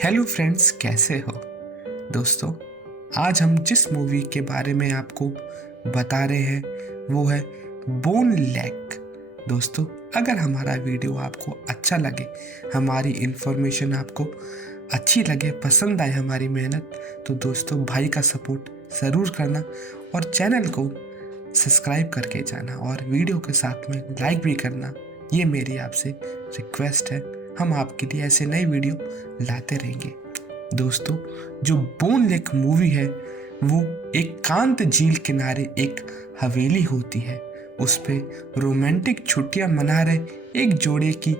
Hello friends, कैसे हो दोस्तों। आज हम जिस मूवी के बारे में आपको बता रहे हैं वो है बोन लेग। दोस्तों, अगर हमारा वीडियो आपको अच्छा लगे, हमारी इन्फॉर्मेशन आपको अच्छी लगे, पसंद आए हमारी मेहनत, तो दोस्तों भाई का सपोर्ट ज़रूर करना और चैनल को सब्सक्राइब करके जाना और वीडियो के साथ में लाइक भी करना। ये मेरी आपसे रिक्वेस्ट है। हम आपके लिए ऐसे नए वीडियो लाते रहेंगे। दोस्तों, जो बोन लेक मूवी है वो एक कांत झील किनारे एक हवेली होती है। उस पे रोमांटिक छुट्टियां मना रहे एक जोड़े की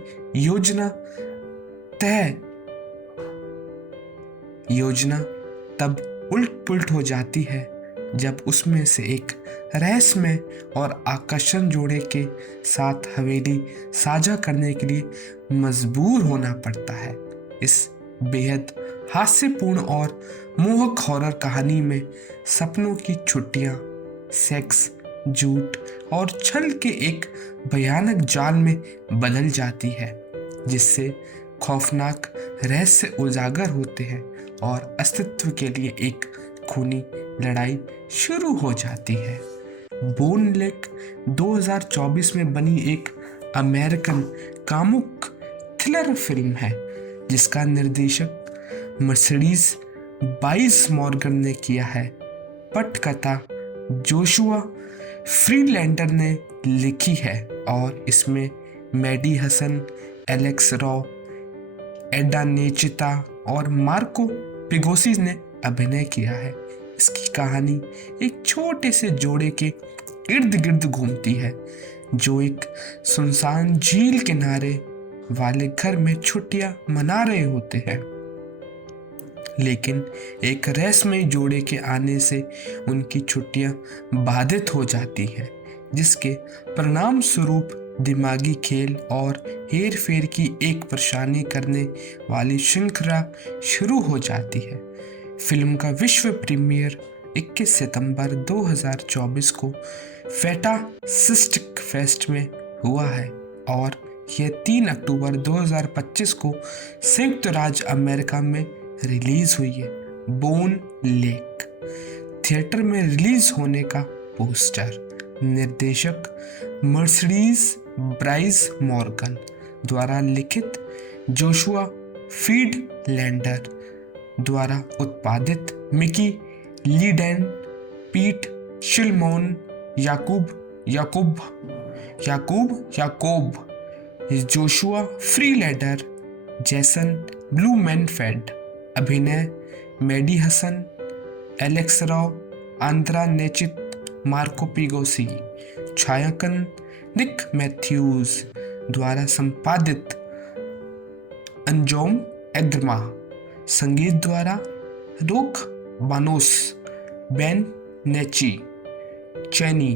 तय योजना तब उलट पुलट हो जाती है जब उसमें से एक रहस्यमय और आकर्षण जोड़े के साथ हवेली साझा करने के लिए मजबूर होना पड़ता है। इस बेहद हास्यपूर्ण और मोहक हॉरर कहानी में सपनों की छुट्टियां, सेक्स, झूठ और छल के एक भयानक जाल में बदल जाती है, जिससे खौफनाक रहस्य उजागर होते हैं और अस्तित्व के लिए एक खूनी लड़ाई शुरू हो जाती है। बोन लेक 2024 में बनी एक अमेरिकन कामुक थ्रिलर फिल्म है जिसका निर्देशक मर्सिडीज बाइस मॉर्गन ने किया है। पटकथा जोशुआ फ्रीलैंडर ने लिखी है और इसमें मैडी हसन, एलेक्स रॉ, एडा नेचिता और मार्को पिगोसी ने अभिनय किया है। इसकी कहानी एक छोटे से जोड़े के इर्द गिर्द घूमती है जो एक सुनसान झील किनारे वाले घर में छुट्टियां मना रहे होते हैं, लेकिन एक रहस्यमय जोड़े के आने से उनकी छुट्टियां बाधित हो जाती हैं, जिसके परिणाम स्वरूप दिमागी खेल और हेर फेर की एक परेशानी करने वाली श्रृंखला शुरू हो जाती है। फिल्म का विश्व प्रीमियर 21 सितंबर 2024 को फैंटास्टिक फेस्ट में हुआ है और यह 3 अक्टूबर 2025 को संयुक्त राज्य अमेरिका में रिलीज हुई है। बोन लेक थिएटर में रिलीज होने का पोस्टर निर्देशक मर्सिडीज ब्राइस मॉर्गन द्वारा लिखित, जोशुआ फ्रीडलैंडर द्वारा उत्पादित, मिकी लीडेन, पीट शिल्मोन, याकूब, जोशुआ फ्रीलैंडर, जैसन ब्लूमेनफेल्ड। अभिनय Maddie Hasson, Alex Roe, Andra Nechita, Marco Pigossi. छायांकन निक मैथ्यूज द्वारा संपादित, अंजोम एग्रमा। संगीत द्वारा रोक बानोस, बेन नेची, चैनी।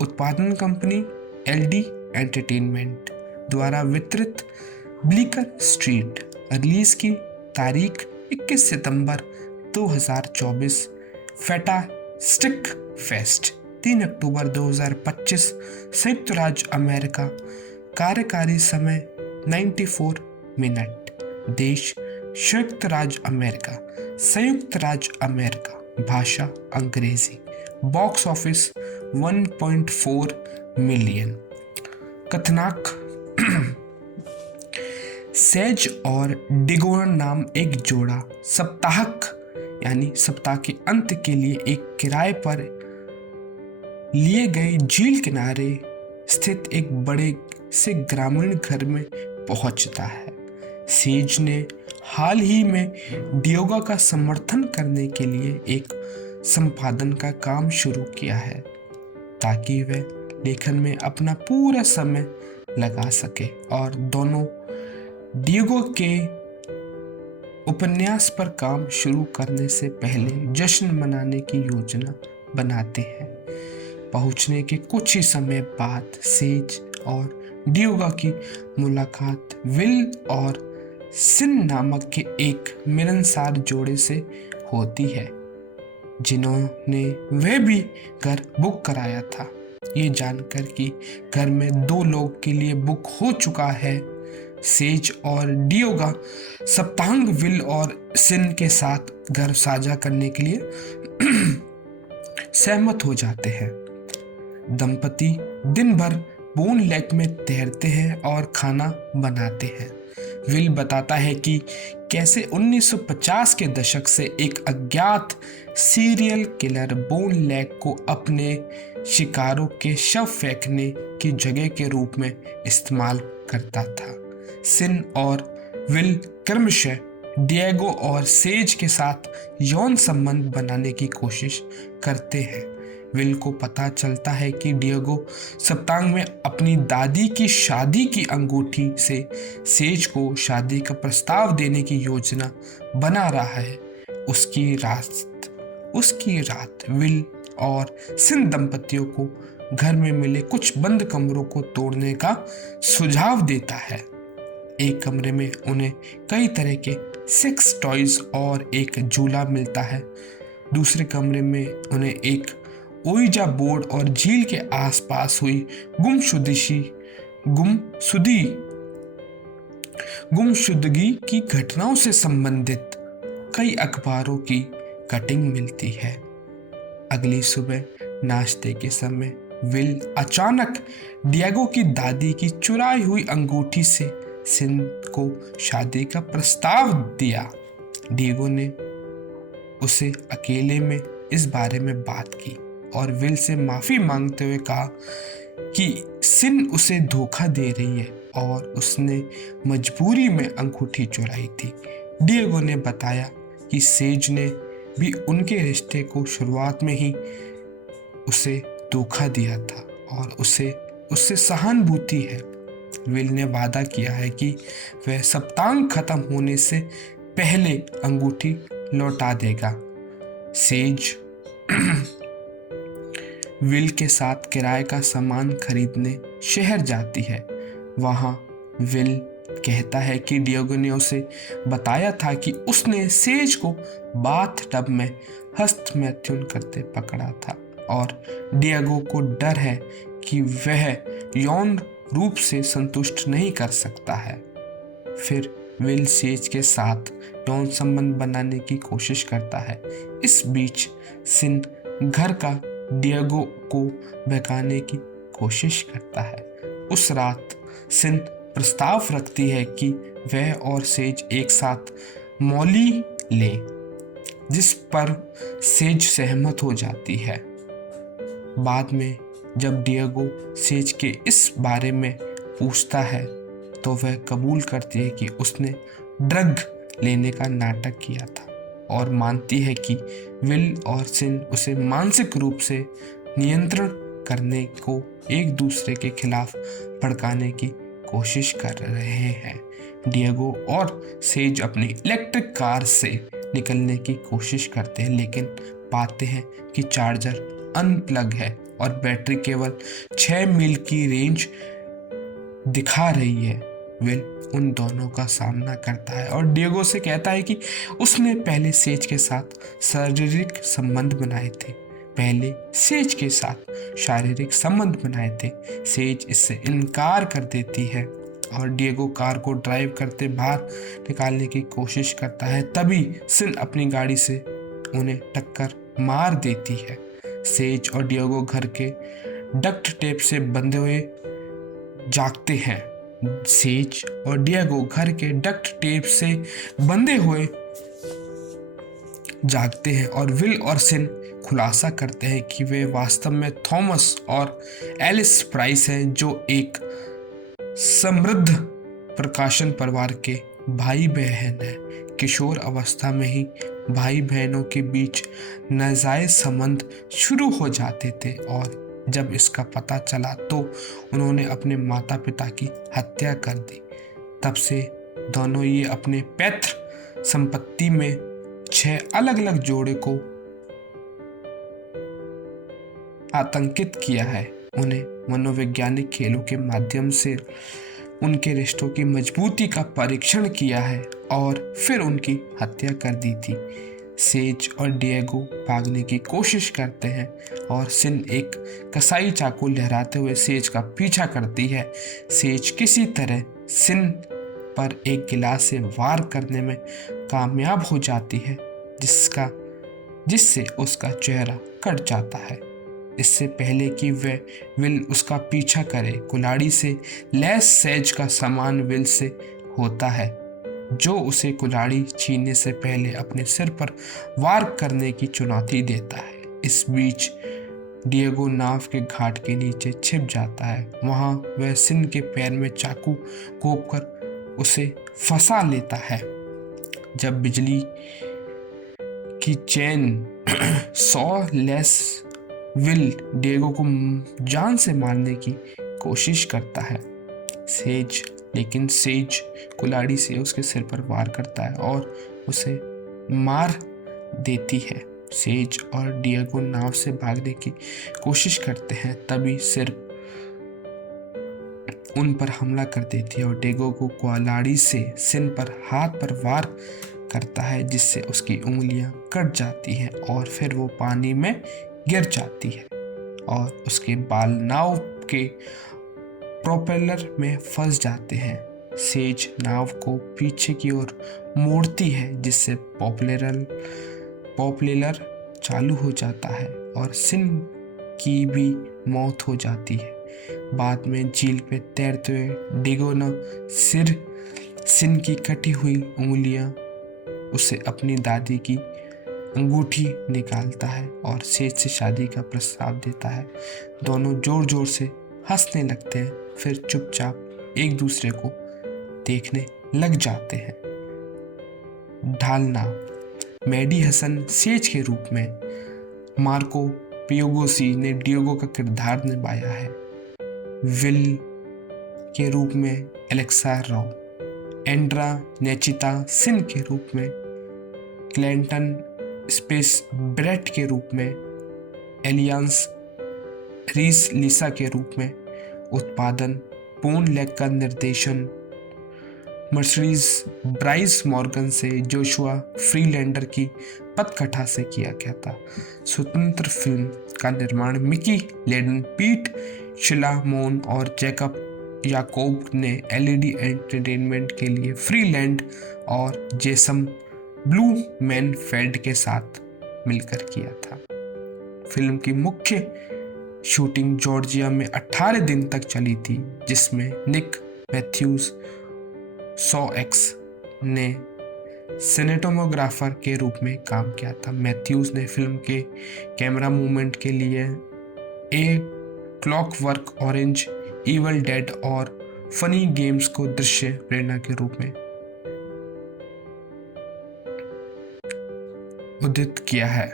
उत्पादन कंपनी एलडी एंटरटेनमेंट द्वारा वितरित, ब्लीकर स्ट्रीट। रिलीज की तारीख 21 सितंबर 2024। फैंटास्टिक फेस्ट 3 अक्टूबर 2025, संयुक्त राज्य अमेरिका। कार्यकारी समय 94 मिनट। देश संयुक्त राज्य अमेरिका। भाषा अंग्रेजी। Box office 1.4 million. कथानक सेज और डिगोन नाम एक जोड़ा सप्ताह के अंत के लिए एक किराए पर लिए गए झील किनारे स्थित एक बड़े से ग्रामीण घर में पहुंचता है। सेज ने हाल ही में डियोगा का समर्थन करने के लिए एक संपादन का काम शुरू किया है ताकि वह लेखन में अपना पूरा समय लगा सके और दोनों डियोगो के उपन्यास पर काम शुरू करने से पहले जश्न मनाने की योजना बनाते हैं। पहुंचने के कुछ ही समय बाद सेज और डियोगा की मुलाकात विल और सिन नामक के एक मिलनसार जोड़े से होती है जिन्होंने वह भी घर बुक कराया था। ये जानकर कि घर में 2 लोग के लिए बुक हो चुका है, सेज और डियोगा सप्तांग विल और सिन के साथ घर साझा करने के लिए सहमत हो जाते हैं। दंपति दिन भर बोन लेक में तैरते हैं और खाना बनाते हैं। विल बताता है कि कैसे 1950 के दशक से एक अज्ञात सीरियल किलर बोन लेक को अपने शिकारों के शव फेंकने की जगह के रूप में इस्तेमाल करता था। सिन और विल क्रमशः डिएगो और सेज के साथ यौन संबंध बनाने की कोशिश करते हैं। विल को पता चलता है कि डिएगो सप्तांग में अपनी दादी की शादी की अंगूठी से सेज को शादी का प्रस्ताव देने की योजना बना रहा है। उसकी रात विल और सिन दंपतियों को घर में मिले कुछ बंद कमरों को तोड़ने का सुझाव देता है। एक कमरे में उन्हें कई तरह के सेक्स टॉयज और एक झूला मिलता है। दूसरे कमरे में उन्हें एक ओइजा बोर्ड और झील के आसपास हुई गुमशुदगी की घटनाओं से संबंधित कई अखबारों की कटिंग मिलती है। अगली सुबह नाश्ते के समय विल अचानक डिएगो की दादी की चुराई हुई अंगूठी से सिन को शादी का प्रस्ताव दिया। डिएगो ने उसे अकेले में इस बारे में बात की और विल से माफी मांगते हुए कहा कि सिन उसे धोखा दे रही है और उसने मजबूरी में अंगूठी चुराई थी। डिएगो ने बताया कि सेज ने भी उनके रिश्ते को शुरुआत में ही उसे धोखा दिया था और उससे सहानुभूति है। विल ने वादा किया है कि वह सप्तांग खत्म होने से पहले अंगूठी लौटा देगा। सेज विल के साथ किराए का सामान खरीदने शहर जाती है। वहां विल कहता है कि डिएगो ने उसे बताया था कि उसने सेज को बाथ टब में हस्तमैथुन करते पकड़ा था और डिएगो को डर है कि वह यौन रूप से संतुष्ट नहीं कर सकता है। फिर विल सेज के साथ यौन संबंध बनाने की कोशिश करता है। इस बीच सिन घर का डिएगो को बहकाने की कोशिश करता है। उस रात सिन प्रस्ताव रखती है कि वह और सेज एक साथ मौली ले, जिस पर सेज सहमत हो जाती है। बाद में जब डिएगो सेज के इस बारे में पूछता है तो वह कबूल करती है कि उसने ड्रग लेने का नाटक किया था और मानती है कि विल और सिन उसे मानसिक रूप से नियंत्रण करने को एक दूसरे के खिलाफ भड़काने की कोशिश कर रहे हैं। डिएगो और सेज अपनी इलेक्ट्रिक कार से निकलने की कोशिश करते हैं लेकिन पाते हैं कि चार्जर अनप्लग है और बैटरी केवल 6 मील की रेंज दिखा रही है। विल उन दोनों का सामना करता है और डिएगो से कहता है कि उसने पहले सेज के साथ शारीरिक संबंध बनाए थे। सेज इससे इनकार कर देती है और डिएगो कार को ड्राइव करते बाहर निकालने की कोशिश करता है। तभी सिन अपनी गाड़ी से उन्हें टक्कर मार देती है। सेज और डिएगो घर के डक्ट टेप से बंधे हुए जागते हैं। सेज और डिएगो घर के डक्ट टेप से बंधे हुए जागते हैं और विल और सिन खुलासा करते हैं कि वे वास्तव में थॉमस और एलिस प्राइस हैं, जो एक समृद्ध प्रकाशन परिवार के भाई बहन हैं। किशोर अवस्था में ही भाई बहनों के बीच नाजायज संबंध शुरू हो जाते थे और जब इसका पता चला तो उन्होंने अपने माता पिता की हत्या कर दी। तब से दोनों ये अपने पैतृक संपत्ति में 6 अलग अलग जोड़े को आतंकित किया है। उन्हें मनोवैज्ञानिक खेलों के माध्यम से उनके रिश्तों की मजबूती का परीक्षण किया है और फिर उनकी हत्या कर दी थी। सेज और डिएगो भागने की कोशिश करते हैं और सिन एक कसाई चाकू लहराते हुए सेज का पीछा करती है। सेज किसी तरह सिन पर एक गिलास से वार करने में कामयाब हो जाती है, जिससे उसका चेहरा कट जाता है। इससे पहले कि वह विल उसका पीछा करे, कुल्हाड़ी से लैस सेज का सामान विल से होता है, जो उसे कुल्हाड़ी छीनने से पहले अपने सिर पर वार करने की चुनौती देता है। इस बीच डिएगो नाव के घाट के नीचे छिप जाता है। वहां वह सिन के पैर में चाकू घोंपकर उसे फंसा लेता है। जब बिजली की चेन सौ लेस विल डिएगो को जान से मारने की कोशिश करता है, लेकिन सेज कुल्हाड़ी से उसके सिर पर वार करता है और उसे मार देती है। सेज और डिएगो नाव से भागने की कोशिश करते हैं, तभी सिर्फ उन पर हमला कर देती है और डिएगो को कुल्हाड़ी से सिन पर हाथ पर वार करता है, जिससे उसकी उंगलियां कट जाती हैं और फिर वो पानी में गिर जाती है और उसके बाल नाव के प्रोपेलर में फंस जाते हैं। सेज नाव को पीछे की ओर मोड़ती है, जिससे प्रोपेलर चालू हो जाता है और सिन की भी मौत हो जाती है। बाद में झील पे तैरते हुए डिएगो सिन की कटी हुई उंगलियां उसे अपनी दादी की अंगूठी निकालता है और सेज से शादी का प्रस्ताव देता है। दोनों जोर जोर से हंसने लगते हैं, फिर चुपचाप एक दूसरे को देखने लग जाते हैं। ढालना। मैडी हसन सेज के रूप में, मार्को पियोगोसी ने डिएगो का किरदार निभाया है। विल के रूप में एलेक्सा रॉ, एंड्रा नेचिता सिन के रूप में, क्लेंटन स्पेस ब्रेट के रूप में, एलियंस रीस लिसा के रूप में। उत्पादन पोन लेग का निर्देशन मर्सिडीज ब्राइस मॉर्गन से जोशुआ फ्रीलैंडर की पटकथा से किया गया था। स्वतंत्र फिल्म का निर्माण मिकी लेडन, पीट शिलामोन और जैकब याकोब ने एलईडी एंटरटेनमेंट के लिए फ्रीलैंड और जेसन ब्लू मैन फेल्ड के साथ मिलकर किया था। फिल्म की मुख्य शूटिंग जॉर्जिया में 18 दिन तक चली थी, जिसमें निक मैथ्यूज सॉएक्स ने सिनेमेटोग्राफर के रूप में काम किया था। मैथ्यूज ने फिल्म के कैमरा मूवमेंट के लिए ए क्लॉकवर्क ऑरेंज, इवल डेड और फनी गेम्स को दृश्य प्रेरणा के रूप में उदित किया है।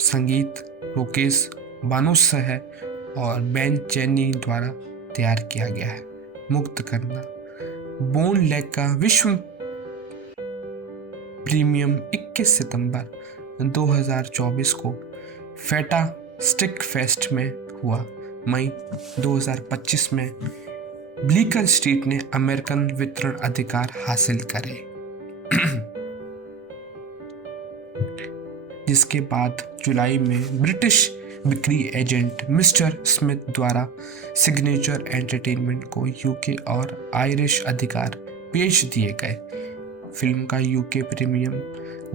संगीत लोकेश बानुस्सा है और बेन चेनी द्वारा तैयार किया गया है। मुक्त करना। बोन लेग का विश्व प्रीमियम 21 सितंबर 2024 को फेटा स्टिक फेस्ट में हुआ। मई 2025 में ब्लीकर स्ट्रीट ने अमेरिकन वितरण अधिकार हासिल करे, जिसके बाद जुलाई में ब्रिटिश बिक्री एजेंट मिस्टर स्मिथ द्वारा सिग्नेचर एंटरटेनमेंट को यूके और आयरिश अधिकार बेच दिए गए। फिल्म का यूके प्रीमियम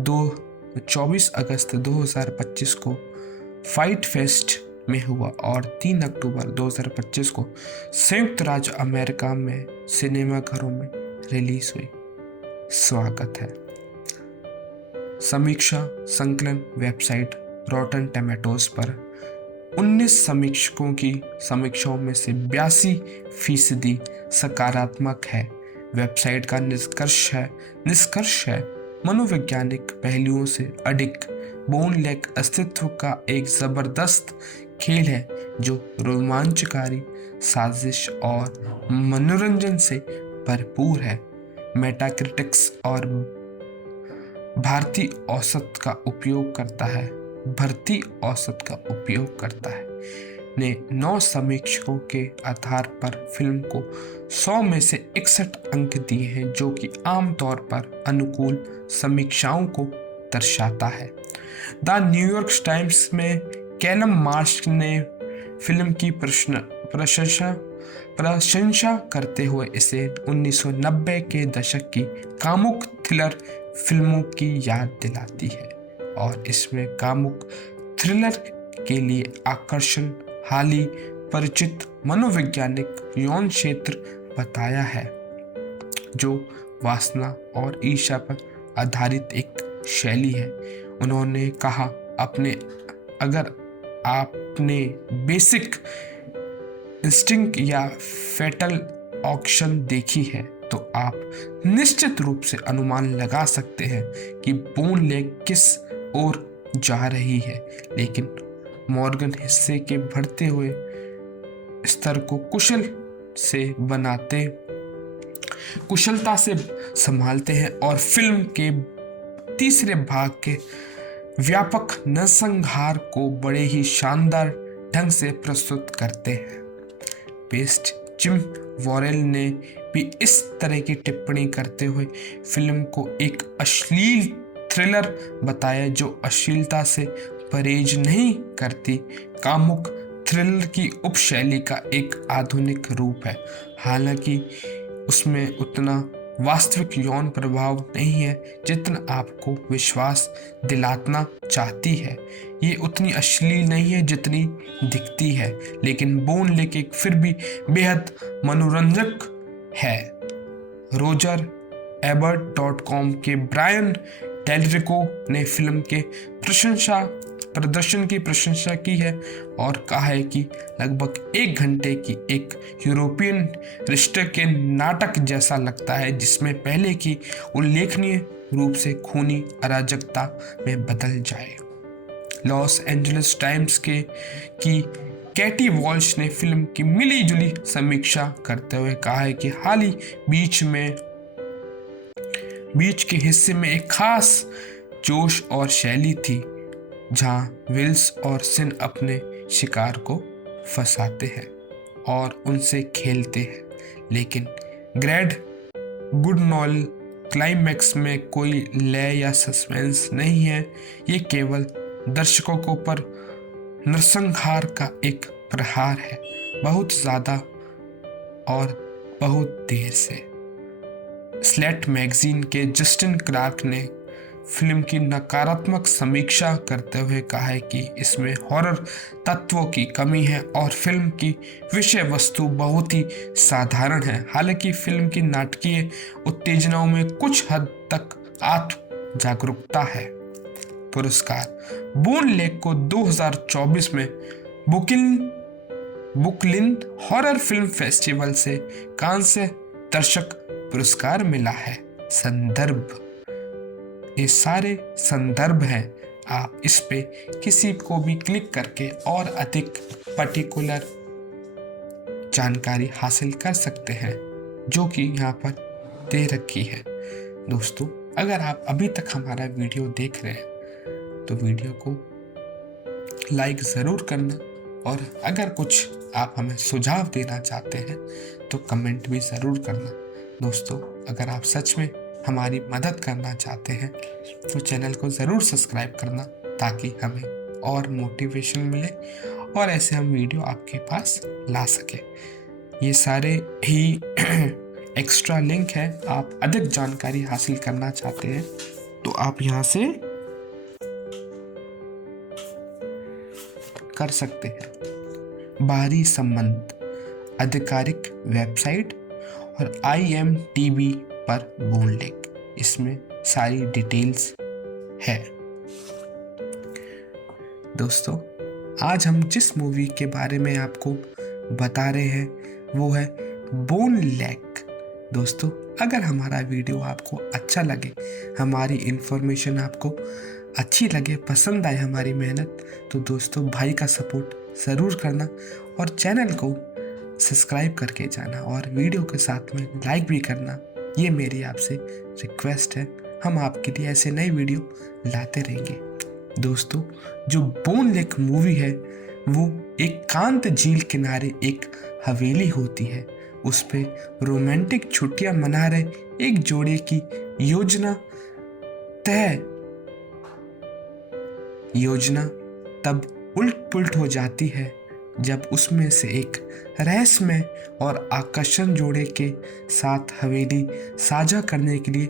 24 अगस्त 2025 को फाइट फेस्ट में हुआ और 3 अक्टूबर 2025 को संयुक्त राज्य अमेरिका में सिनेमाघरों में रिलीज हुई। स्वागत है। समीक्षा संकलन वेबसाइट रॉटन टैमेटोज पर 19 समीक्षकों की समीक्षाओं में से 82% सकारात्मक है। वेबसाइट का निष्कर्ष है मनोवैज्ञानिक पहलुओं से अधिक बोन लेग अस्तित्व का एक जबरदस्त खेल है जो रोमांचकारी, साजिश और मनोरंजन से भरपूर है। मेटाक्रिटिक्स और भारतीय औसत का उपयोग करता है ने 9 समीक्षकों के आधार पर फिल्म को 100 में से 61 अंक दिए हैं, जो कि आमतौर पर अनुकूल समीक्षाओं को दर्शाता है। द न्यूयॉर्क टाइम्स में कैलम मार्श ने फिल्म की प्रशंसा प्रशंसा करते हुए इसे 1990 के दशक की कामुक थ्रिलर फिल्मों की याद दिलाती है और इसमें कामुक थ्रिलर के लिए आकर्षण हाली परिचित मनोवैज्ञानिक यौन क्षेत्र बताया है जो वासना और ईर्ष्या पर आधारित एक शैली है। उन्होंने कहा अगर आपने बेसिक इंस्टिंक्ट या फेटल ऑक्शन देखी है तो आप निश्चित रूप से अनुमान लगा सकते हैं कि बोन लेग किस ओर जा रही है, लेकिन मॉर्गन हिस्से के बढ़ते हुए स्तर को कुशलता से संभालते हैं और फिल्म के तीसरे भाग के व्यापक नरसंहार को बड़े ही शानदार ढंग से प्रस्तुत करते हैं। बेस्ट जिम वॉरेल ने भी इस तरह की टिप्पणी करते हुए फिल्म को एक अश्लील थ्रिलर बताया जो अश्लीलता से परहेज नहीं करती, कामुक थ्रिलर की उपशैली का एक आधुनिक रूप है। हालांकि उसमें उतना वास्तविक यौन प्रभाव नहीं है जितना आपको विश्वास दिलाना चाहती है। ये उतनी अश्लील नहीं है जितनी दिखती है, लेकिन बोन लेग फिर भी बेहद मनोरंजक है। रोजर एबर्ट.com के ब्रायन डेलरिको ने फिल्म के प्रदर्शन की प्रशंसा की है और कहा है कि लगभग 1 घंटे की एक यूरोपियन रिश्ते के नाटक जैसा लगता है जिसमें पहले की उल्लेखनीय रूप से खूनी अराजकता में बदल जाए। लॉस एंजलिस टाइम्स की कैटी वॉल्श ने फिल्म की मिली जुली समीक्षा करते हुए कहा है कि हाल ही बीच के हिस्से में एक खास जोश और शैली थी जहां विल्स और सिन अपने शिकार को फंसाते हैं और उनसे खेलते हैं, लेकिन ग्रेड गुडनॉल क्लाइमैक्स में कोई लय या सस्पेंस नहीं है। ये केवल दर्शकों को पर नरसंहार का एक प्रहार है, बहुत ज़्यादा और बहुत देर से। स्लेट मैगजीन के जस्टिन क्लार्क ने फिल्म की नकारात्मक समीक्षा करते हुए कहा है कि इसमें हॉरर तत्वों की कमी है और फिल्म की विषय वस्तु बहुत ही साधारण है। हालांकि फिल्म की नाटकीय उत्तेजनाओं में कुछ हद तक आत्म जागरूकता है। पुरस्कार बोन लेग को 2024 में बुकलिन हॉरर फिल्म फेस्टिवल से कांस्य दर्शक पुरस्कार मिला है। संदर्भ, ये सारे संदर्भ हैं, आप इस पे किसी को भी क्लिक करके और अधिक पर्टिकुलर जानकारी हासिल कर सकते हैं जो कि यहाँ पर दे रखी है। दोस्तों, अगर आप अभी तक हमारा वीडियो देख रहे हैं तो वीडियो को लाइक ज़रूर करना और अगर कुछ आप हमें सुझाव देना चाहते हैं तो कमेंट भी ज़रूर करना। दोस्तों, अगर आप सच में हमारी मदद करना चाहते हैं तो चैनल को ज़रूर सब्सक्राइब करना ताकि हमें और मोटिवेशन मिले और ऐसे हम वीडियो आपके पास ला सके। ये सारे ही एक्स्ट्रा लिंक है, आप अधिक जानकारी हासिल करना चाहते हैं तो आप यहाँ से कर सकते हैं। बाहरी संबंध आधिकारिक वेबसाइट और IMDb पर बोन लेग, इसमें सारी डिटेल्स है। दोस्तों, आज हम जिस मूवी के बारे में आपको बता रहे हैं वो है बोन लेग। दोस्तों, अगर हमारा वीडियो आपको अच्छा लगे, हमारी इन्फॉर्मेशन आपको अच्छी लगे, पसंद आए हमारी मेहनत, तो दोस्तों भाई का सपोर्ट ज़रूर करना और चैनल को सब्सक्राइब करके जाना और वीडियो के साथ में लाइक भी करना। ये मेरी आपसे रिक्वेस्ट है, हम आपके लिए ऐसे नए वीडियो लाते रहेंगे। दोस्तों, जो बोन लेग मूवी है वो एक कांत झील किनारे एक हवेली होती है, उस पे रोमांटिक छुट्टियां मना रहे एक जोड़े की योजना तब उलट पुलट हो जाती है जब उसमें से एक रहस्यमय और आकर्षण जोड़े के साथ हवेली साझा करने के लिए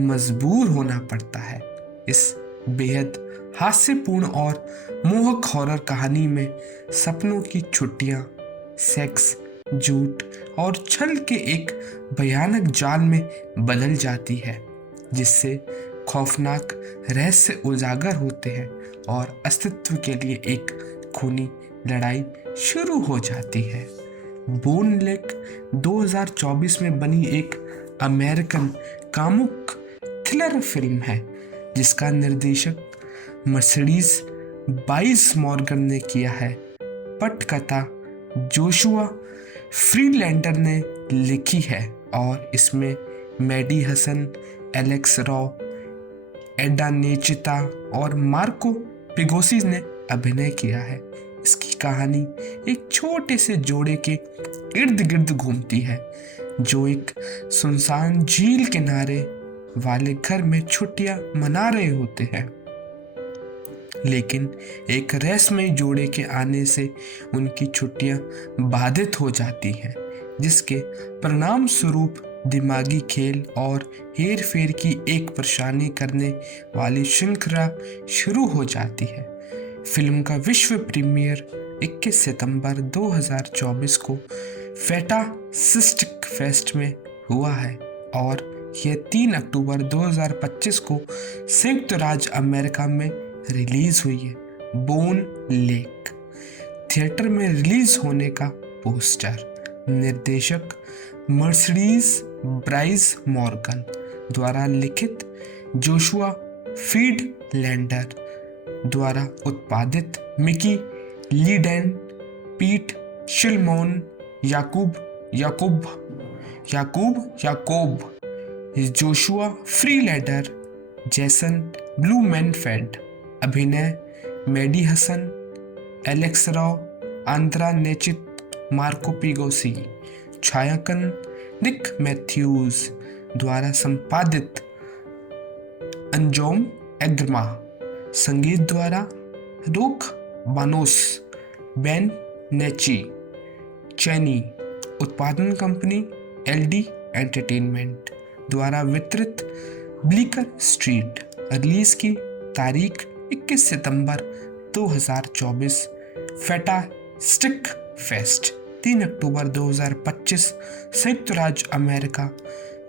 मजबूर होना पड़ता है। इस बेहद हास्यपूर्ण और मोहक हॉरर कहानी में सपनों की छुट्टियां, सेक्स, झूठ और छल के एक भयानक जाल में बदल जाती है, जिससे खौफनाक रहस्य उजागर होते हैं और अस्तित्व के लिए एक खूनी लड़ाई शुरू हो जाती है। बोन लेक 2024 में बनी एक अमेरिकन कामुक थ्रिलर फिल्म है जिसका निर्देशक मर्सिडीज बाइस मॉर्गन ने किया है। पटकथा जोशुआ फ्रीलैंडर ने लिखी है और इसमें मैडी हसन, एलेक्स रॉ, एडा नेचिता और मार्को पिगोसी ने अभिनय किया है। इसकी कहानी एक छोटे से जोड़े के इर्द गिर्द घूमती है जो एक सुनसान झील किनारे वाले घर में छुट्टियां मना रहे होते हैं, लेकिन एक रहस्यमय जोड़े के आने से उनकी छुट्टियां बाधित हो जाती हैं, जिसके परिणाम स्वरूप दिमागी खेल और हेर फेर की एक परेशानी करने वाली श्रृंखला शुरू हो जाती है। फिल्म का विश्व प्रीमियर 21 सितंबर 2024 को फैंटास्टिक फेस्ट में हुआ है और यह 3 अक्टूबर 2025 को संयुक्त राज्य अमेरिका में रिलीज हुई है। बोन लेक थिएटर में रिलीज होने का पोस्टर निर्देशक मर्सिडीज ब्राइस मॉर्गन द्वारा लिखित, जोशुआ फ्रीडलैंडर द्वारा उत्पादित, मिकी लीडेन, पीट शिल्मोन, याकूब, जोशुआ फ्रीलैंडर, जैसन ब्लूमेनफेल्ड। अभिनय Maddie Hasson, Alex Roe, Andra Nechita, Marco Pigossi. छायांकन निक मैथ्यूज द्वारा संपादित, अंजोम एग्रमा। संगीत द्वारा रोक बानोस, बेन नेची, चैनी। उत्पादन कंपनी एलडी एंटरटेनमेंट द्वारा वितरित, ब्लीकर स्ट्रीट। रिलीज की तारीख 21 सितंबर 2024। फैंटास्टिक फेस्ट 3 अक्टूबर 2025, संयुक्त राज्य अमेरिका।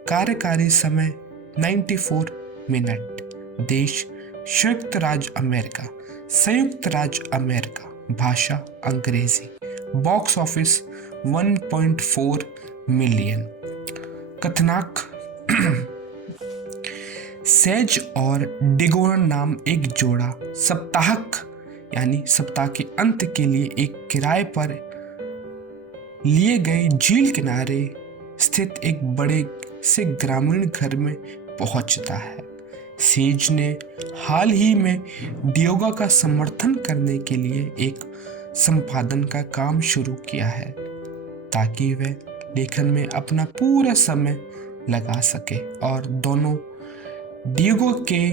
कार्यकारी समय 94 मिनट। देश संयुक्त राज्य अमेरिका, संयुक्त राज्य अमेरिका। भाषा अंग्रेजी। Box office 1.4 million. कथानक सेज और डिगोन नाम एक जोड़ा सप्ताह के अंत के लिए एक किराए पर लिए गए झील किनारे स्थित एक बड़े से ग्रामीण घर में पहुंचता है। सेज ने हाल ही में डियोगा का समर्थन करने के लिए एक संपादन का काम शुरू किया है ताकि वह लेखन में अपना पूरा समय लगा सके और दोनों डियोगो के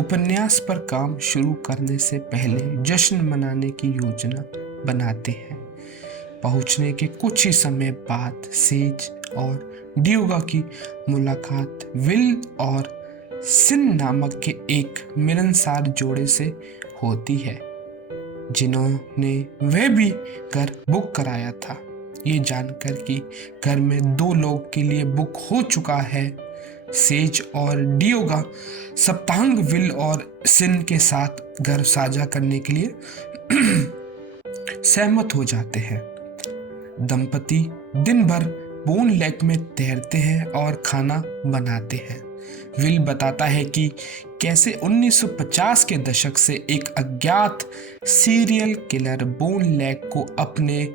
उपन्यास पर काम शुरू करने से पहले जश्न मनाने की योजना बनाते हैं। पहुंचने के कुछ ही समय बाद सेज और डियोगा की मुलाकात विल और सिन नामक के एक मिलनसार जोड़े से होती है जिन्होंने वह भी घर बुक कराया था। ये जानकर कि घर में 2 लोग के लिए बुक हो चुका है, सेज और डियोगा सप्तांग विल और सिन के साथ घर साझा करने के लिए सहमत हो जाते हैं। दंपति दिन भर बोन लेक में तैरते हैं और खाना बनाते हैं। विल बताता है कि कैसे 1950 के दशक से एक अज्ञात सीरियल किलर बोन लेक को अपने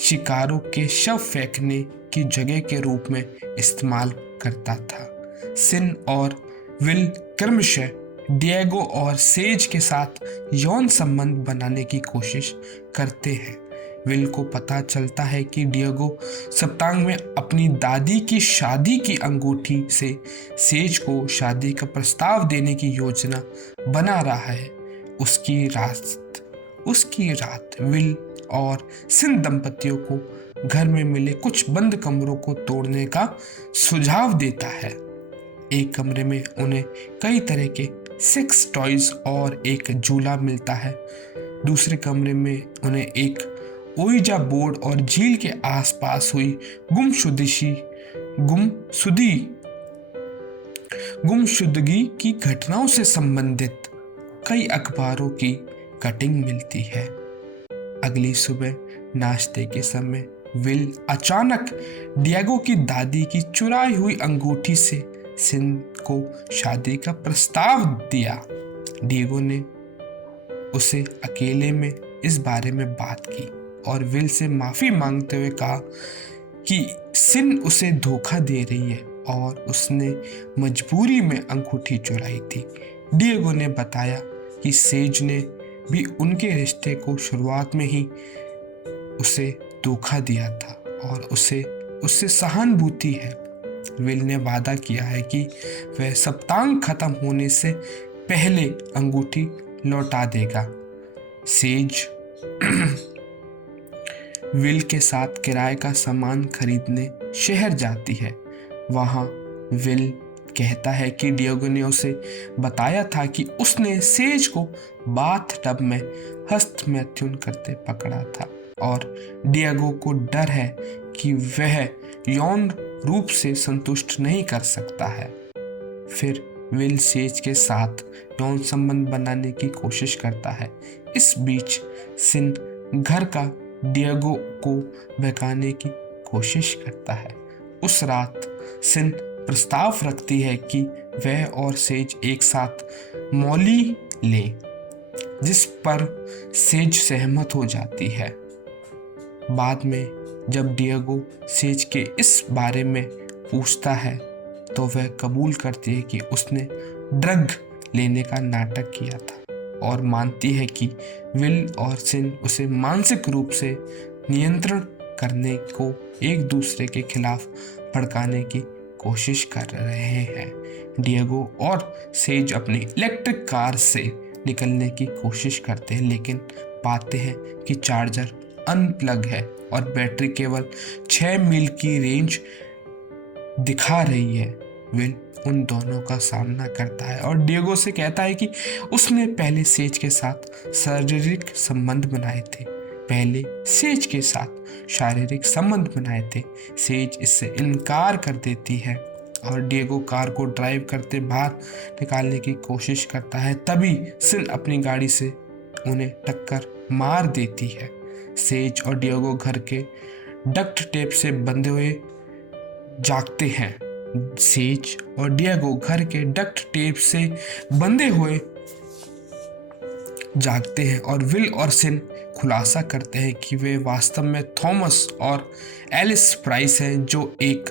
शिकारों के शव फेंकने की जगह के रूप में इस्तेमाल करता था। सिन और विल क्रमशः डिएगो और सेज के साथ यौन संबंध बनाने की कोशिश करते हैं। विल को पता चलता है कि डिएगो सप्तांग में अपनी दादी की शादी की अंगूठी से सेज को शादी का प्रस्ताव देने की योजना बना रहा है। उसकी रात विल और सिन दंपतियों को घर में मिले कुछ बंद कमरों को तोड़ने का सुझाव देता है। एक कमरे में उन्हें कई तरह के सेक्स टॉयज और एक झूला मिलता है। दूसरे कमरे में उन्हें एक ओइजा बोर्ड और झील के आसपास हुई गुमशुदगी की घटनाओं से संबंधित कई अखबारों की कटिंग मिलती है। अगली सुबह नाश्ते के समय विल अचानक डिएगो की दादी की चुराई हुई अंगूठी से सिन को शादी का प्रस्ताव दिया। डिएगो ने उसे अकेले में इस बारे में बात की और विल से माफी मांगते हुए कहा कि सिन उसे धोखा दे रही है और उसने मजबूरी में अंगूठी चुराई थी। डिएगो ने बताया कि सेज ने भी उनके रिश्ते को शुरुआत में ही उसे धोखा दिया था और उससे सहानुभूति है। विल ने वादा किया है कि वह सप्तांग खत्म होने से पहले अंगूठी लौटा देगा। सेज विल के साथ किराए का सामान खरीदने शहर जाती है। वहां विल कहता है कि डिएगो ने उसे बताया था कि उसने सेज को बाथ टब में हस्तमैथुन करते पकड़ा था और डिएगो को डर है कि वह यौन रूप से संतुष्ट नहीं कर सकता है। फिर विल सेज के साथ यौन संबंध बनाने की कोशिश करता है। इस बीच सिन घर का डिएगो को बहकाने की कोशिश करता है। उस रात सिन प्रस्ताव रखती है कि वह और सेज एक साथ मौली ले, जिस पर सेज सहमत हो जाती है। बाद में जब डिएगो सेज के इस बारे में पूछता है तो वह कबूल करती है कि उसने ड्रग लेने का नाटक किया था और मानती है कि विल और सिन उसे मानसिक रूप से नियंत्रण करने को एक दूसरे के खिलाफ भड़काने की कोशिश कर रहे हैं। डिएगो और सेज अपनी इलेक्ट्रिक कार से निकलने की कोशिश करते हैं लेकिन पाते हैं कि चार्जर अनप्लग है और बैटरी केवल 6 मील की रेंज दिखा रही है। विल उन दोनों का सामना करता है और डिएगो से कहता है कि उसने पहले सेज के साथ शारीरिक संबंध बनाए थे। सेज इससे इनकार कर देती है और डिएगो कार को ड्राइव करते बाहर निकालने की कोशिश करता है। तभी सिन अपनी गाड़ी से उन्हें टक्कर मार देती है। सेज और डिएगो घर के डक्ट टेप से बंधे हुए जागते हैं। सेज और डिएगो घर के डक्ट टेप से बंधे हुए जागते हैं और विल और सिन खुलासा करते हैं कि वे वास्तव में थॉमस और एलिस प्राइस हैं, जो एक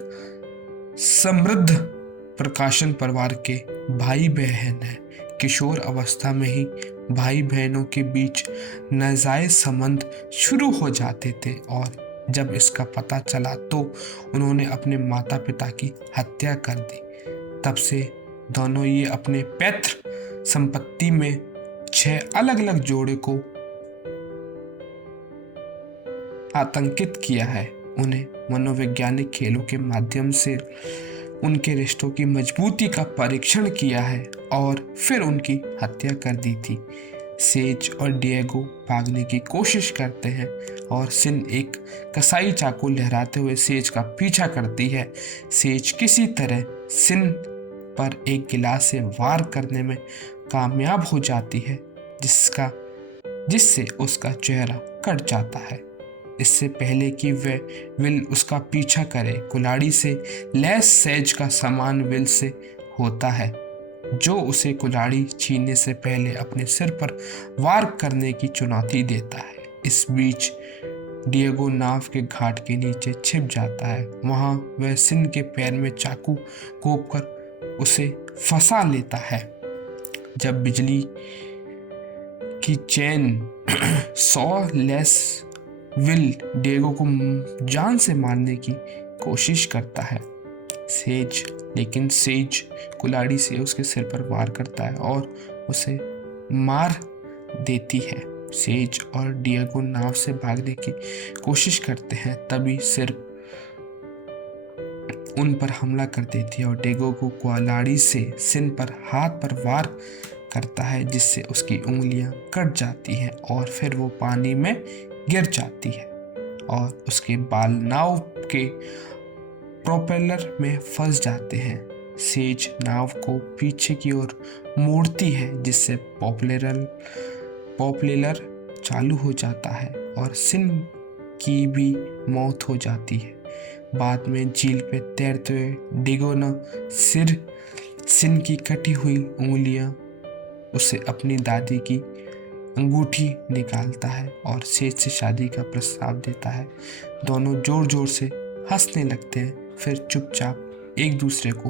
समृद्ध प्रकाशन परिवार के भाई बहन हैं। किशोर अवस्था में ही भाई बहनों के बीच नाजायज संबंध शुरू हो जाते थे और जब इसका पता चला तो उन्होंने अपने माता पिता की हत्या कर दी। तब से दोनों ये अपने पैतृक संपत्ति में 6 अलग अलग जोड़े को आतंकित किया है। उन्हें मनोवैज्ञानिक खेलों के माध्यम से उनके रिश्तों की मजबूती का परीक्षण किया है और फिर उनकी हत्या कर दी थी। सेज और डिएगो भागने की कोशिश करते हैं और सिन एक कसाई चाकू लहराते हुए सेज का पीछा करती है। सेज किसी तरह सिन पर एक गिलास से वार करने में कामयाब हो जाती है, जिससे उसका चेहरा कट जाता है। इससे पहले कि वह विल उसका पीछा करे, कुल्हाड़ी से लैस सेज का सामान विल से होता है, जो उसे कुल्हाड़ी छीनने से पहले अपने सिर पर वार करने की चुनौती देता है। इस बीच डिएगो नाव के घाट के नीचे छिप जाता है। वहां वह सिन के पैर में चाकू घोंपकर उसे फंसा लेता है। जब बिजली की चेन 100 लेस विल डिएगो को जान से मारने की कोशिश करता है, लेकिन सेज कुल्हाड़ी से उसके सिर पर वार करता है और उसे मार देती है। सेज और डिएगो नाव से भागने की कोशिश करते हैं, तभी सिर्फ उन पर हमला कर देती है और डिएगो को कुल्हाड़ी से सिन पर हाथ पर वार करता है, जिससे उसकी उंगलियां कट जाती हैं और फिर वो पानी में गिर जाती है और उसके बाल नाव के प्रोपेलर में फंस जाते हैं। सेज नाव को पीछे की ओर मोड़ती है, जिससे पॉपुलर चालू हो जाता है और सिन की भी मौत हो जाती है। बाद में झील पे तैरते हुए डिएगो सिन की कटी हुई उंगलियां उसे अपनी दादी की अंगूठी निकालता है और सेज से शादी का प्रस्ताव देता है। दोनों जोर जोर से हंसने लगते हैं, फिर चुपचाप एक दूसरे को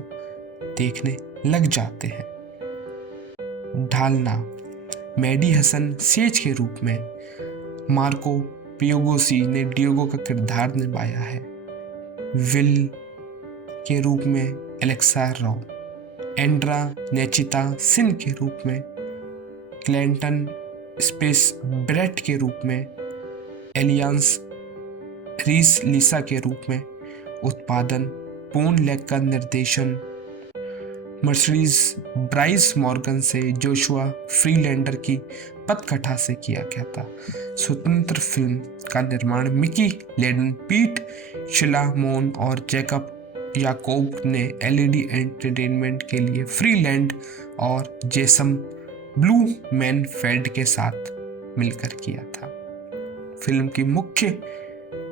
देखने लग जाते हैं। ढालना। मैडी हसन सेज के रूप में, मार्को पियोगोसी ने डिएगो का किरदार निभाया है। विल के रूप में एलेक्सा रॉ, एंड्रा नेचिता सिन के रूप में, क्लेंटन स्पेस ब्रेट के रूप में, एलियांस रीस लिसा के रूप में। उत्पादन बोन लेग का निर्देशन मर्सिडीज ब्राइस मॉर्गन से जोशुआ फ्रीलैंडर की पटकथा से किया गया था। स्वतंत्र फिल्म का निर्माण मिकी लेडन, पीट शिलामोन और जैकब याकोब ने एलईडी एंटरटेनमेंट के लिए फ्रीलैंड और जेसन ब्लूमेनफेल्ड के साथ मिलकर किया था। फिल्म की मुख्य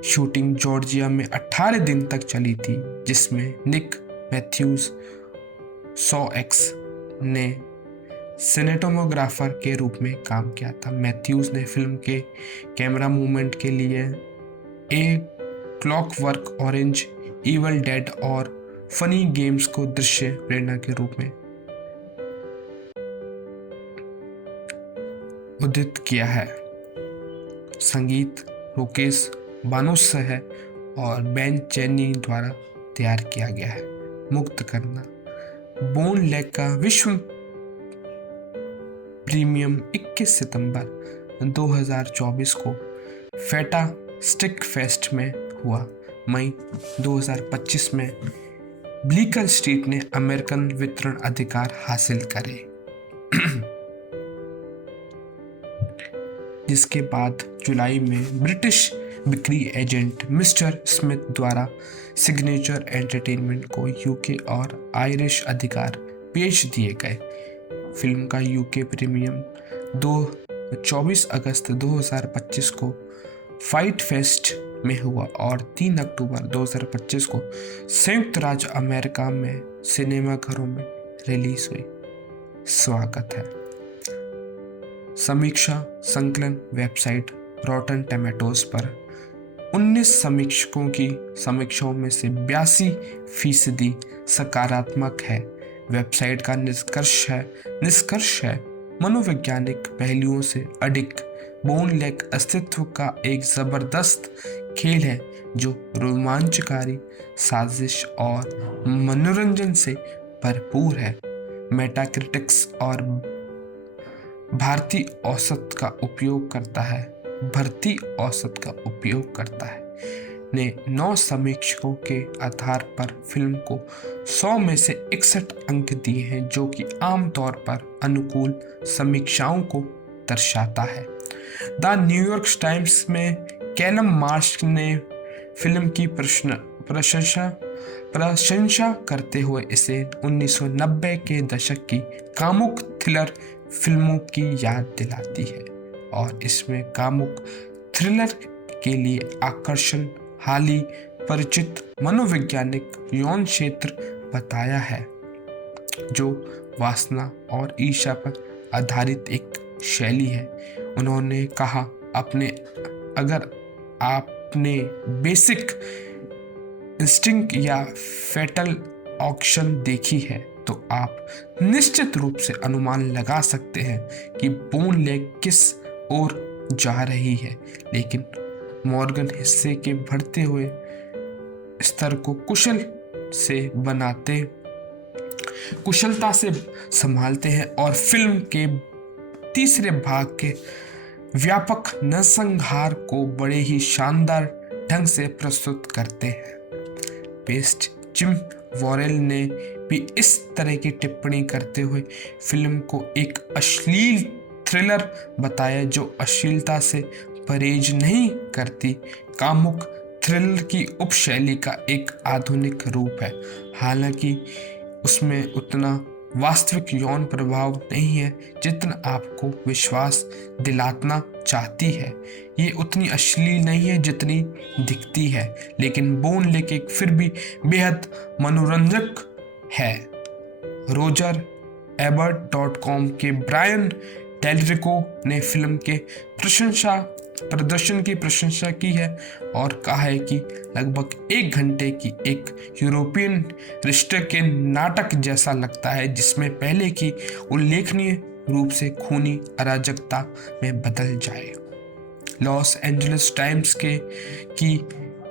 शूटिंग जॉर्जिया में 18 दिन तक चली थी, जिसमें निक मैथ्यूज सॉएक्स ने सिनेमेटोग्राफर के रूप में काम किया था। मैथ्यूज ने फिल्म के कैमरा मूवमेंट के लिए ए क्लॉकवर्क ऑरेंज, इवल डेड और फनी गेम्स को दृश्य प्रेरणा के रूप में उदित किया है। संगीत रोकेश बानोस है और बेन चेनी द्वारा तैयार किया गया है। मुक्त करना। बोन लेग का विश्व प्रीमियम 21 सितंबर 2024 को फेटा स्टिक फेस्ट में हुआ। मई 2025 में ब्लीकर स्ट्रीट ने अमेरिकन वितरण अधिकार हासिल करे, जिसके बाद जुलाई में ब्रिटिश बिक्री एजेंट मिस्टर स्मिथ द्वारा सिग्नेचर एंटरटेनमेंट को यूके और आयरिश अधिकार बेच दिए गए। फिल्म का यूके प्रीमियम 24 अगस्त 2025 को फाइट फेस्ट में हुआ और 3 अक्टूबर 2025 को संयुक्त राज्य अमेरिका में सिनेमाघरों में रिलीज हुई। स्वागत है। समीक्षा संकलन वेबसाइट रॉटन टमेटोज पर 19 समीक्षकों की समीक्षाओं में से 82% सकारात्मक है। वेबसाइट का निष्कर्ष है मनोवैज्ञानिक पहलुओं से अधिक बोन लेग अस्तित्व का एक जबरदस्त खेल है जो रोमांचकारी साजिश और मनोरंजन से भरपूर है। मेटाक्रिटिक्स और भारतीय औसत का उपयोग करता है ने 9 समीक्षकों के आधार पर फिल्म को 100 में से 61 अंक दिए हैं, जो कि आमतौर पर अनुकूल समीक्षाओं को दर्शाता है। द न्यूयॉर्क टाइम्स में कैलम मार्श ने फिल्म की प्रशंसा करते हुए इसे 1990 के दशक की कामुक थ्रिलर फिल्मों की याद दिलाती है और इसमें कामुक थ्रिलर के लिए आकर्षण हाली परिचित मनोवैज्ञानिक यौन क्षेत्र बताया है, जो वासना और ईर्ष्या पर आधारित एक शैली है। उन्होंने कहा, अगर आपने बेसिक इंस्टिंक्ट या फेटल ऑक्शन देखी है तो आप निश्चित रूप से अनुमान लगा सकते हैं कि बोन लेग किस ओर जा रही है, लेकिन मॉर्गन हिस्से के बढ़ते हुए स्तर को कुशलता से संभालते हैं और फिल्म के तीसरे भाग के व्यापक नरसंहार को बड़े ही शानदार ढंग से प्रस्तुत करते हैं। बेस्ट जिम वॉरेल ने भी इस तरह की टिप्पणी करते हुए फिल्म को एक अश्लील थ्रिलर बताया जो अश्लीलता से परहेज नहीं करती, कामुक थ्रिलर की उपशैली का एक आधुनिक रूप है। हालांकि उसमें उतना वास्तविक यौन प्रभाव नहीं है जितना आपको विश्वास दिलाना चाहती है। ये उतनी अश्लील नहीं है जितनी दिखती है, लेकिन बोन लेक एक फिर भी बेहद मनोरंजक है। रोजर एबर्ट.com के ब्रायन डेलरिको ने फिल्म के प्रदर्शन की प्रशंसा की है और कहा है कि लगभग 1 घंटे की एक यूरोपियन रिश्ते के नाटक जैसा लगता है, जिसमें पहले की उल्लेखनीय रूप से खूनी अराजकता में बदल जाए। लॉस एंजलिस टाइम्स की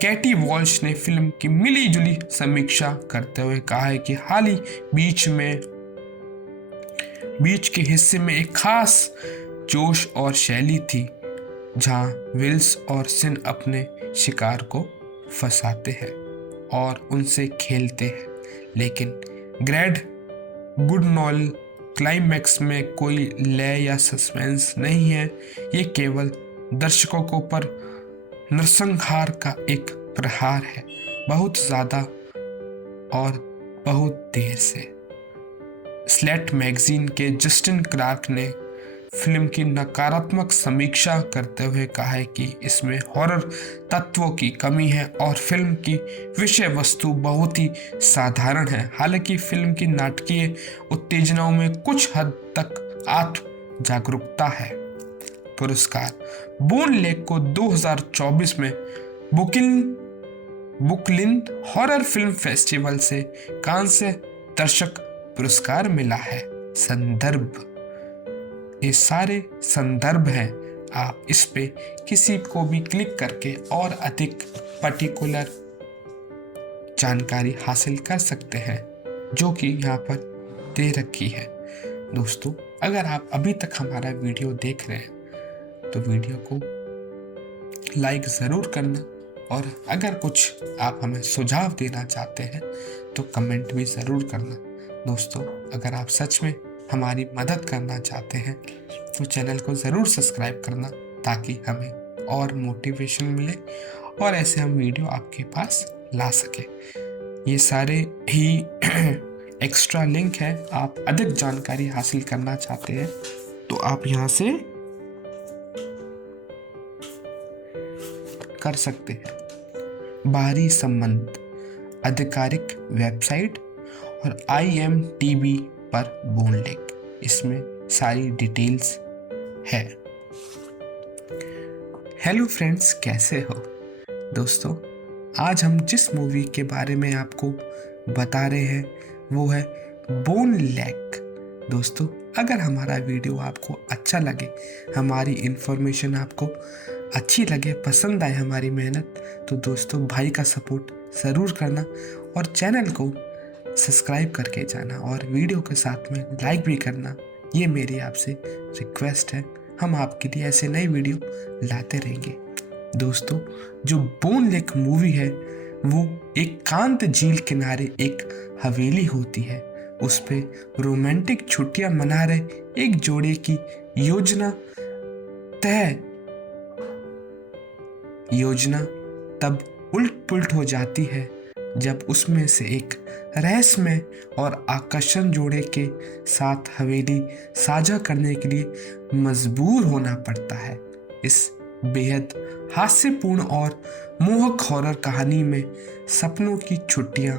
कैटी वॉल्श ने फिल्म की मिली जुली समीक्षा करते हुए कहा है कि हाल ही बीच के हिस्से में एक खास जोश और शैली थी, जहां विल्स और सिन अपने शिकार को फंसाते हैं और उनसे खेलते हैं, लेकिन ग्रेड गुडनॉल क्लाइमैक्स में कोई लय या सस्पेंस नहीं है। ये केवल दर्शकों को पर नरसंहार का एक प्रहार है, बहुत ज़्यादा और बहुत देर से। स्लेट मैगजीन के जस्टिन क्लार्क ने फिल्म की नकारात्मक समीक्षा करते हुए कहा है कि इसमें हॉरर तत्वों की कमी है और फिल्म की विषय वस्तु बहुत ही साधारण है। हालांकि फिल्म की नाटकीय उत्तेजनाओं में कुछ हद तक आत्म जागरूकता है। पुरस्कार बोन लेक को 2024 में बुकलिन हॉरर फिल्म फेस्टिवल से कांस्य दर्शक पुरस्कार मिला है। संदर्भ, ये सारे संदर्भ हैं, आप इस पे किसी को भी क्लिक करके और अधिक पर्टिकुलर जानकारी हासिल कर सकते हैं, जो कि यहाँ पर दे रखी है। दोस्तों, अगर आप अभी तक हमारा वीडियो देख रहे हैं तो वीडियो को लाइक ज़रूर करना, और अगर कुछ आप हमें सुझाव देना चाहते हैं तो कमेंट भी ज़रूर करना। दोस्तों, अगर आप सच में हमारी मदद करना चाहते हैं तो चैनल को ज़रूर सब्सक्राइब करना, ताकि हमें और मोटिवेशन मिले और ऐसे हम वीडियो आपके पास ला सके। ये सारे ही एक्स्ट्रा लिंक है, आप अधिक जानकारी हासिल करना चाहते हैं तो आप यहाँ से कर सकते हैं। बाहरी संबंध आधिकारिक वेबसाइट और IMDb पर बोन लेक, इसमें सारी डिटेल्स है। हेलो फ्रेंड्स, कैसे हो? दोस्तों, आज हम जिस मूवी के बारे में आपको बता रहे हैं वो है बोन लेक। दोस्तों, अगर हमारा वीडियो आपको अच्छा लगे, हमारी इन्फॉर्मेशन आपको अच्छी लगे, पसंद आए हमारी मेहनत, तो दोस्तों भाई का सपोर्ट ज़रूर करना और चैनल को सब्सक्राइब करके जाना और वीडियो के साथ में लाइक भी करना। ये मेरी आपसे रिक्वेस्ट है, हम आपके लिए ऐसे नए वीडियो लाते रहेंगे। दोस्तों, जो बोन लेक मूवी है वो एक कांत झील किनारे एक हवेली होती है, उस पे रोमांटिक छुट्टियां मना रहे एक जोड़े की योजना तब उलट पुलट हो जाती है जब उसमें से एक रहस्यमय और आकर्षण जोड़े के साथ हवेली साझा करने के लिए मजबूर होना पड़ता है। इस बेहद हास्यपूर्ण और मोहक हॉरर कहानी में सपनों की छुट्टियां,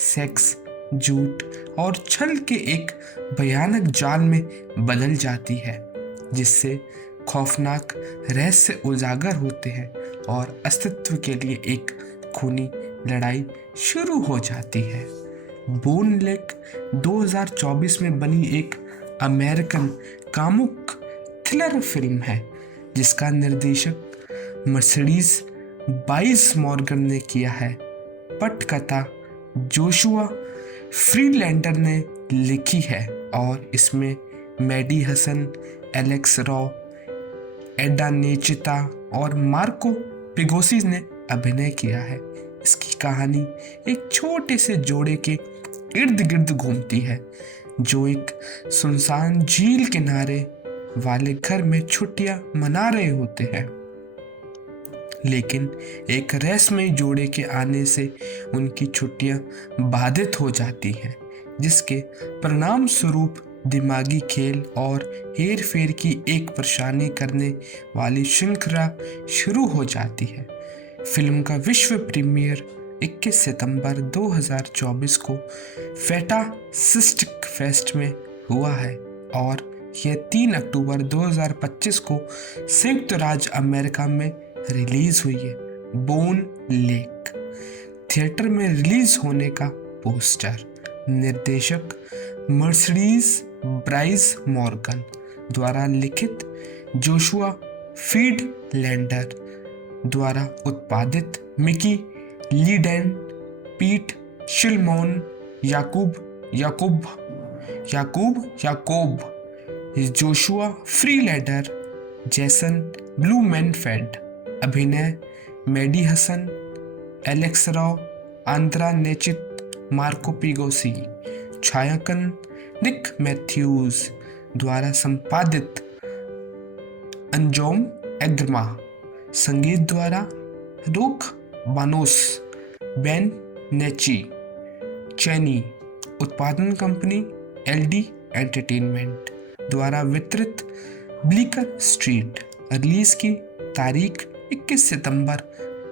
सेक्स, झूठ और छल के एक भयानक जाल में बदल जाती है, जिससे खौफनाक रहस्य उजागर होते हैं और अस्तित्व के लिए एक खूनी लड़ाई शुरू हो जाती है। बोन लेक 2024 में बनी एक अमेरिकन कामुक थ्रिलर फिल्म है, जिसका निर्देशक मर्सिडीज बाइस मॉर्गन ने किया है। पटकथा जोशुआ फ्रीलैंडर ने लिखी है और इसमें मैडी हसन, एलेक्स रॉ, एडा नेचिता और मार्को पिगोसी ने अभिनय किया है। इसकी कहानी एक छोटे से जोड़े के इर्द गिर्द घूमती है जो एक सुनसान झील किनारे वाले घर में छुट्टियां मना रहे होते हैं, लेकिन एक रहस्यमय जोड़े के आने से उनकी छुट्टियां बाधित हो जाती हैं, जिसके परिणाम स्वरूप दिमागी खेल और हेर फेर की एक परेशानी करने वाली श्रृंखला शुरू हो जाती है। फिल्म का विश्व प्रीमियर 21 सितंबर 2024 को फैंटास्टिक फेस्ट में हुआ है और यह 3 अक्टूबर 2025 को संयुक्त राज्य अमेरिका में रिलीज हुई है। बोन लेक थिएटर में रिलीज होने का पोस्टर निर्देशक मर्सिडीज ब्राइस मॉर्गन द्वारा लिखित, जोशुआ फ्रीडलैंडर द्वारा उत्पादित, मिकी लीडेन, पीट शिल्मोन, याकूब, जोशुआ फ्रीलैंडर, जैसन ब्लूमेनफेल्ड। अभिनय Maddie Hasson, Alex Roe, Andra Nechita, Marco Pigossi. छायांकन निक मैथ्यूज द्वारा संपादित, अंजोम एग्रमा। संगीत द्वारा रोक बानोस, बेन नेची, चैनी। उत्पादन कंपनी एलडी एंटरटेनमेंट द्वारा वितरित, ब्लीकर स्ट्रीट। रिलीज की तारीख 21 सितंबर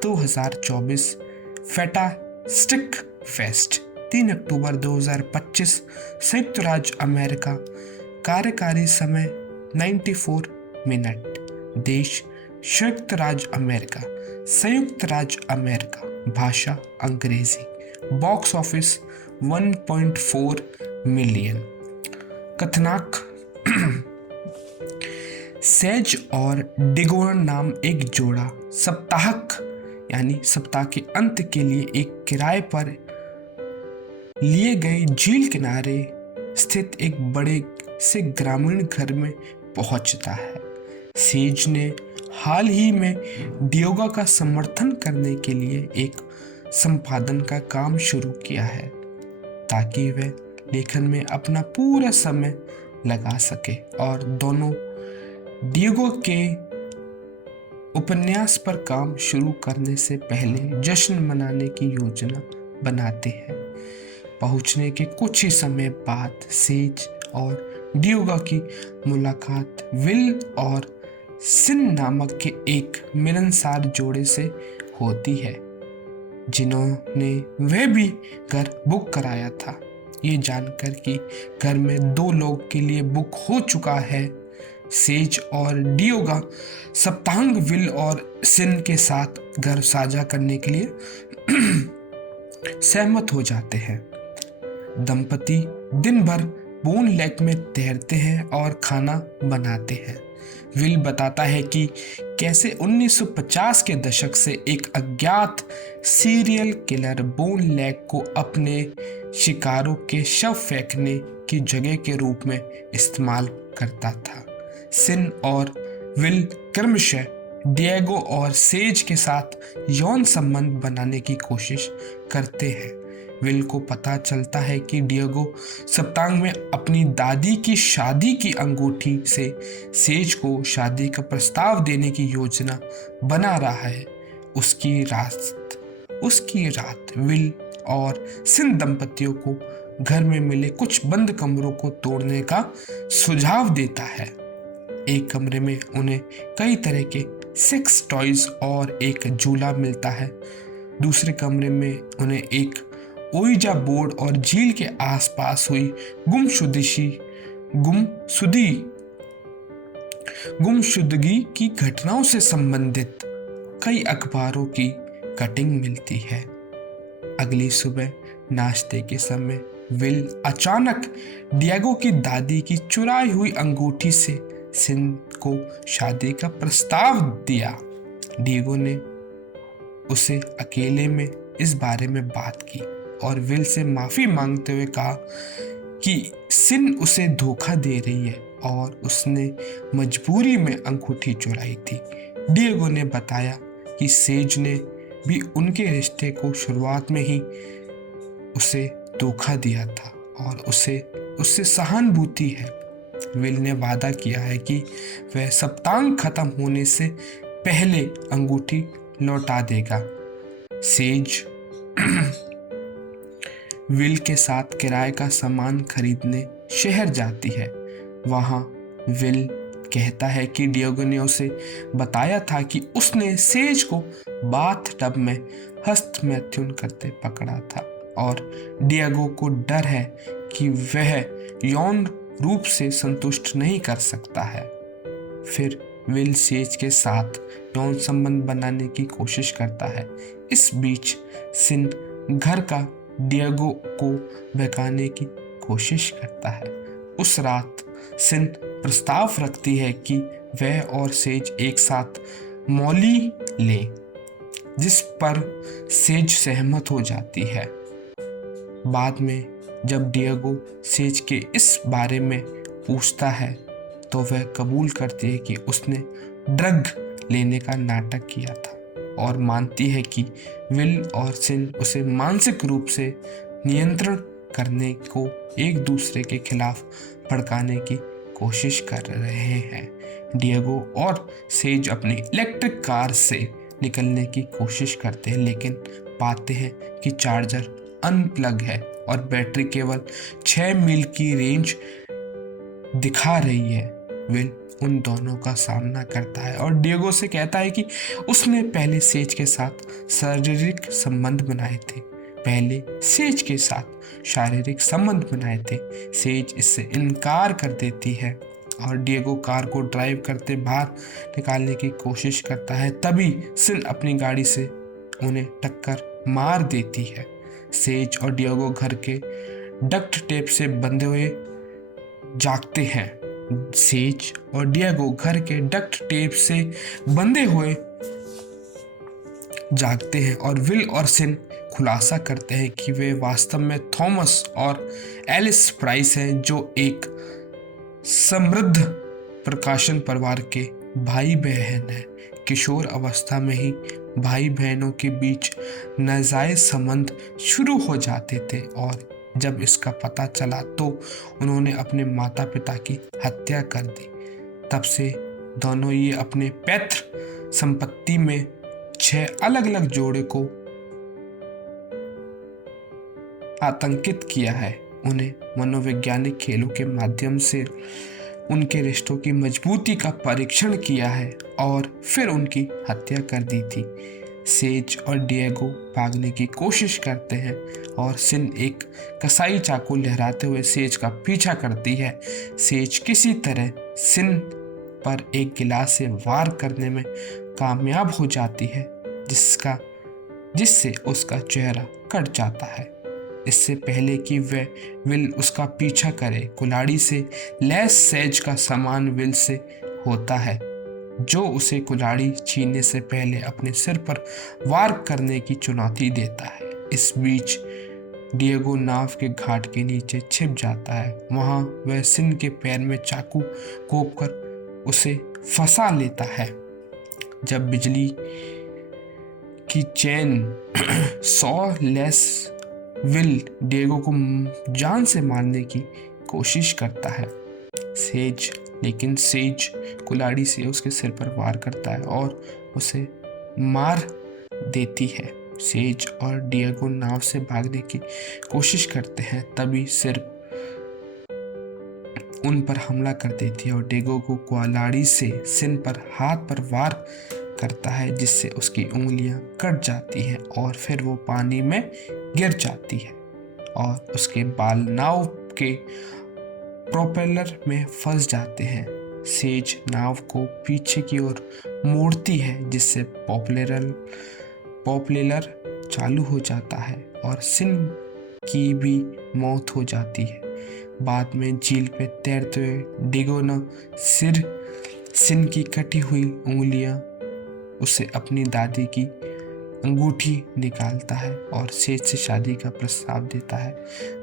2024। फैंटास्टिक फेस्ट 3 अक्टूबर 2025, संयुक्त राज्य अमेरिका। कार्यकारी समय 94 मिनट। देश संयुक्त राज्य अमेरिका। भाषा अंग्रेजी। Box office 1.4 million. कथानक सेज और डिगोन नाम एक जोड़ा सप्ताह के अंत के लिए एक किराए पर लिए गए झील किनारे स्थित एक बड़े से ग्रामीण घर में पहुंचता है। सेज ने हाल ही में डियोगा का समर्थन करने के लिए एक संपादन का काम शुरू किया है ताकि वह लेखन में अपना पूरा समय लगा सके और दोनों डियोगो के उपन्यास पर काम शुरू करने से पहले जश्न मनाने की योजना बनाते हैं। पहुंचने के कुछ ही समय बाद सेज और डियोगा की मुलाकात विल और सिन नामक के एक मिलनसार जोड़े से होती है, जिन्होंने वह भी घर बुक कराया था। ये जानकर कि घर में 2 लोग के लिए बुक हो चुका है, सेज और डियोगा सप्तांग विल और सिन के साथ घर साझा करने के लिए सहमत हो जाते हैं। दंपति दिन भर बोन लेक में तैरते हैं और खाना बनाते हैं। विल बताता है कि कैसे 1950 के दशक से एक अज्ञात सीरियल किलर बोन लेक को अपने शिकारों के शव फेंकने की जगह के रूप में इस्तेमाल करता था। सिन और विल क्रमशः डिएगो और सेज के साथ यौन संबंध बनाने की कोशिश करते हैं। विल को पता चलता है कि डिएगो सप्तांग में अपनी दादी की शादी की अंगूठी से सेज को शादी का प्रस्ताव देने की योजना बना रहा है। उसकी रात विल और सिन दंपतियों को घर में मिले कुछ बंद कमरों को तोड़ने का सुझाव देता है। एक कमरे में उन्हें कई तरह के सेक्स टॉयज और एक झूला मिलता है। दूसरे कमरे में उन्हें एक ओइजा बोर्ड और झील के आसपास हुई गुमशुदगी की घटनाओं से संबंधित कई अखबारों की कटिंग मिलती है। अगली सुबह नाश्ते के समय विल अचानक डिएगो की दादी की चुराई हुई अंगूठी से सिन को शादी का प्रस्ताव दिया। डिएगो ने उसे अकेले में इस बारे में बात की और विल से माफी मांगते हुए कहा कि सिन उसे धोखा दे रही है और उसने मजबूरी में अंगूठी चुराई थी। डिएगो ने बताया कि सेज ने भी उनके रिश्ते को शुरुआत में ही उसे धोखा दिया था और उसे उससे सहानुभूति है। विल ने वादा किया है कि वह सप्तांग खत्म होने से पहले अंगूठी लौटा देगा। सेज विल के साथ किराए का सामान खरीदने शहर जाती है। वहां विल कहता है कि डिएगो ने उसे बताया था कि उसने सेज को बाथ टब में हस्त मैथुन करते पकड़ा था और डिएगो को डर है कि वह यौन रूप से संतुष्ट नहीं कर सकता है। फिर विल सेज के साथ यौन संबंध बनाने की कोशिश करता है। इस बीच सिन घर का डिएगो को बहकाने की कोशिश करता है। उस रात सिन प्रस्ताव रखती है कि वह और सेज एक साथ मौली ले, जिस पर सेज सहमत हो जाती है। बाद में जब डिएगो सेज के इस बारे में पूछता है तो वह कबूल करती है कि उसने ड्रग लेने का नाटक किया था और मानती है कि विल और सिन उसे मानसिक रूप से नियंत्रण करने को एक दूसरे के खिलाफ भड़काने की कोशिश कर रहे हैं। डिएगो और सेज अपनी इलेक्ट्रिक कार से निकलने की कोशिश करते हैं, लेकिन पाते हैं कि चार्जर अनप्लग है और बैटरी केवल 6 मील की रेंज दिखा रही है। विल उन दोनों का सामना करता है और डिएगो से कहता है कि उसने पहले सेज के साथ शारीरिक संबंध बनाए थे। सेज इससे इनकार कर देती है और डिएगो कार को ड्राइव करते बाहर निकालने की कोशिश करता है। तभी सिन अपनी गाड़ी से उन्हें टक्कर मार देती है। सेज और डिएगो घर के डक्ट टेप से बंधे हुए जागते हैं। और विल और सिन खुलासा करते हैं कि वे वास्तव में थॉमस और एलिस प्राइस हैं, जो एक समृद्ध प्रकाशन परिवार के भाई बहन हैं। किशोर अवस्था में ही भाई बहनों के बीच नाजायज संबंध शुरू हो जाते थे और जब इसका पता चला तो उन्होंने अपने माता पिता की हत्या कर दी। तब से दोनों ये अपने पैतृक संपत्ति में 6 अलग अलग जोड़े को आतंकित किया है। उन्हें मनोवैज्ञानिक खेलों के माध्यम से उनके रिश्तों की मजबूती का परीक्षण किया है और फिर उनकी हत्या कर दी थी। सेज और डिएगो भागने की कोशिश करते हैं और सिन एक कसाई चाकू लहराते हुए सेज का पीछा करती है। सेज किसी तरह सिन पर एक गिलास से वार करने में कामयाब हो जाती है, जिससे उसका चेहरा कट जाता है। इससे पहले कि वह विल उसका पीछा करे, कुल्हाड़ी से लैस सेज का सामान विल से होता है, जो उसे कुल्हाड़ी छीनने से पहले अपने सिर पर वार करने की चुनौती देता है। इस बीच डिएगो नाव के घाट के नीचे छिप जाता है। वहां वह सिन के पैर में चाकू घोंपकर उसे फंसा लेता है। जब बिजली की चेन 100 लेस विल डिएगो को जान से मारने की कोशिश करता है, लेकिन सेज कुल्हाड़ी से उसके सिर पर वार करता है और उसे मार देती है। सेज और डिएगो नाव से भागने की कोशिश करते हैं, तभी सिर उन पर हमला कर देती है और डिएगो को कुल्हाड़ी से सिन पर हाथ पर वार करता है, जिससे उसकी उंगलियां कट जाती हैं और फिर वो पानी में गिर जाती है और उसके बाल नाव के प्रोपेलर में फंस जाते हैं। सेज नाव को पीछे की ओर मोड़ती है, जिससे प्रोपेलर चालू हो जाता है और सिन की भी मौत हो जाती है। बाद में झील पे तैरते हुए डिएगो न सिन की कटी हुई उंगलियां उसे अपनी दादी की अंगूठी निकालता है और सेज से शादी का प्रस्ताव देता है।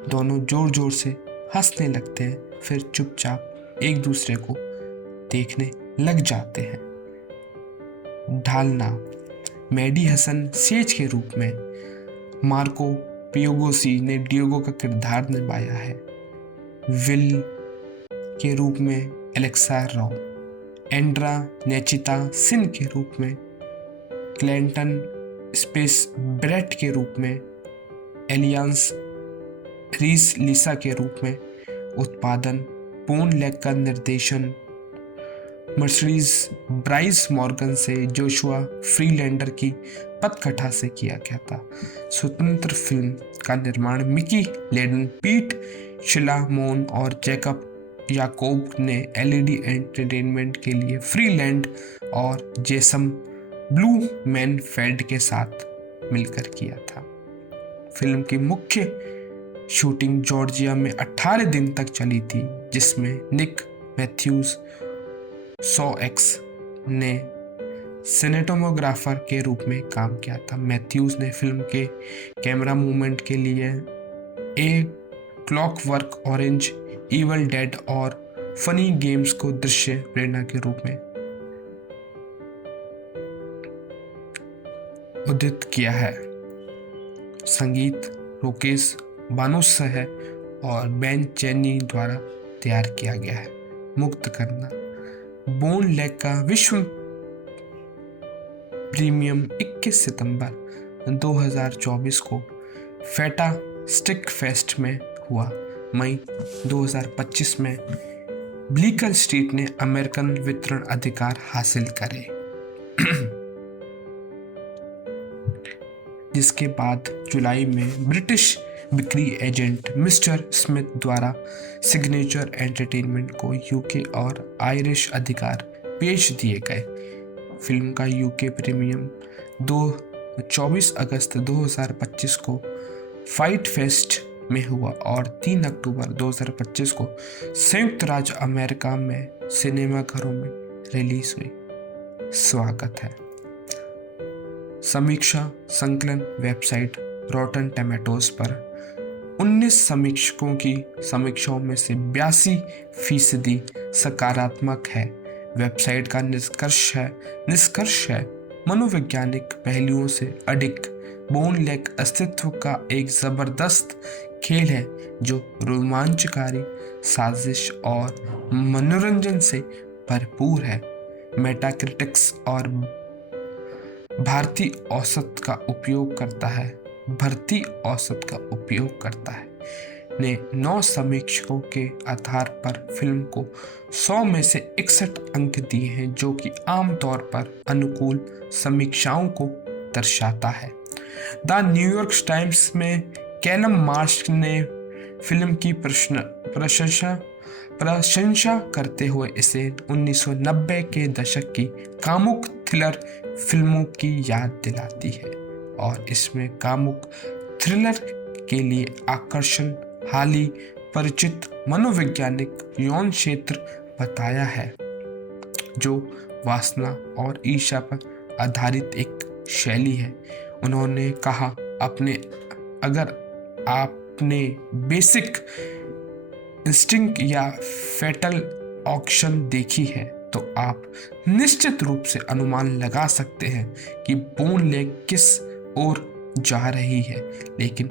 दोनों जोर जोर से हंसने लगते हैं, फिर चुपचाप एक दूसरे को देखने लग जाते हैं। ढालना, मैडी हसन सेज के रूप में मार्को पियोगोसी ने डियोगो का किरदार निभाया है। विल के रूप में एलेक्सा रॉ, एंड्रा नेचिता सिन के रूप में, क्लेंटन स्पेस ब्रेट के रूप में, एलियांस रीस लिसा के रूप में। उत्पादन बोन लेग का निर्देशन मर्सिडीज ब्राइस मॉर्गन से जोशुआ फ्रीलैंडर की पटकथा से किया गया था। स्वतंत्र फिल्म का निर्माण मिकी लेडन, पीट शिलामोन और जैकब याकोब ने एलईडी एंटरटेनमेंट के लिए फ्रीलैंड और जेसन ब्लूमेनफेल्ड के साथ मिलकर किया था। फिल्म की मुख्य शूटिंग जॉर्जिया में 18 दिन तक चली थी, जिसमें निक मैथ्यूज सॉएक्स ने सिनेटोमोग्राफर के रूप में काम किया था। मैथ्यूज ने फिल्म के कैमरा मूवमेंट के लिए ए क्लॉकवर्क ऑरेंज, इवल डेड और फनी गेम्स को दृश्य प्रेरणा के रूप में उदित किया है। संगीत रोकेश बानुस है और बेन चेनी द्वारा तैयार किया गया है। मुक्त करना, बोन लेग का विश्व प्रीमियम 21 सितंबर 2024 को फेटा स्टिक फेस्ट में हुआ। मई 2025 में ब्लीकर स्ट्रीट ने अमेरिकन वितरण अधिकार हासिल करे, जिसके बाद जुलाई में ब्रिटिश बिक्री एजेंट मिस्टर स्मिथ द्वारा सिग्नेचर एंटरटेनमेंट को यूके और आयरिश अधिकार बेच दिए गए। फिल्म का यूके प्रीमियम 24 अगस्त 2025 को फाइट फेस्ट में हुआ और 3 अक्टूबर 2025 को संयुक्त राज्य अमेरिका में सिनेमाघरों में रिलीज हुई। स्वागत है। समीक्षा संकलन वेबसाइट रॉटन टैमेटोज पर 19 समीक्षकों की समीक्षाओं में से 82% सकारात्मक है। वेबसाइट का निष्कर्ष है मनोवैज्ञानिक पहलुओं से अधिक बोन लेग अस्तित्व का एक जबरदस्त खेल है जो रोमांचकारी साजिश और मनोरंजन से भरपूर है। मेटाक्रिटिक्स और भारतीय औसत का उपयोग करता है ने 9 समीक्षकों के आधार पर फिल्म को 100 में से 61 अंक दिए हैं, जो कि आमतौर पर अनुकूल समीक्षाओं को दर्शाता है। द न्यूयॉर्क टाइम्स में कैलम मार्श ने फिल्म की प्रशंसा करते हुए इसे 1990 के दशक की कामुक थ्रिलर फिल्मों की याद दिलाती है और इसमें कामुक थ्रिलर के लिए आकर्षण हाली परिचित मनोवैज्ञानिक यौन क्षेत्र बताया है, जो वासना और ईर्ष्या पर आधारित एक शैली है। उन्होंने कहा, अगर आपने बेसिक इंस्टिंक्ट या फेटल ऑक्शन देखी है तो आप निश्चित रूप से अनुमान लगा सकते हैं कि बोन लेग किस ओर जा रही है, लेकिन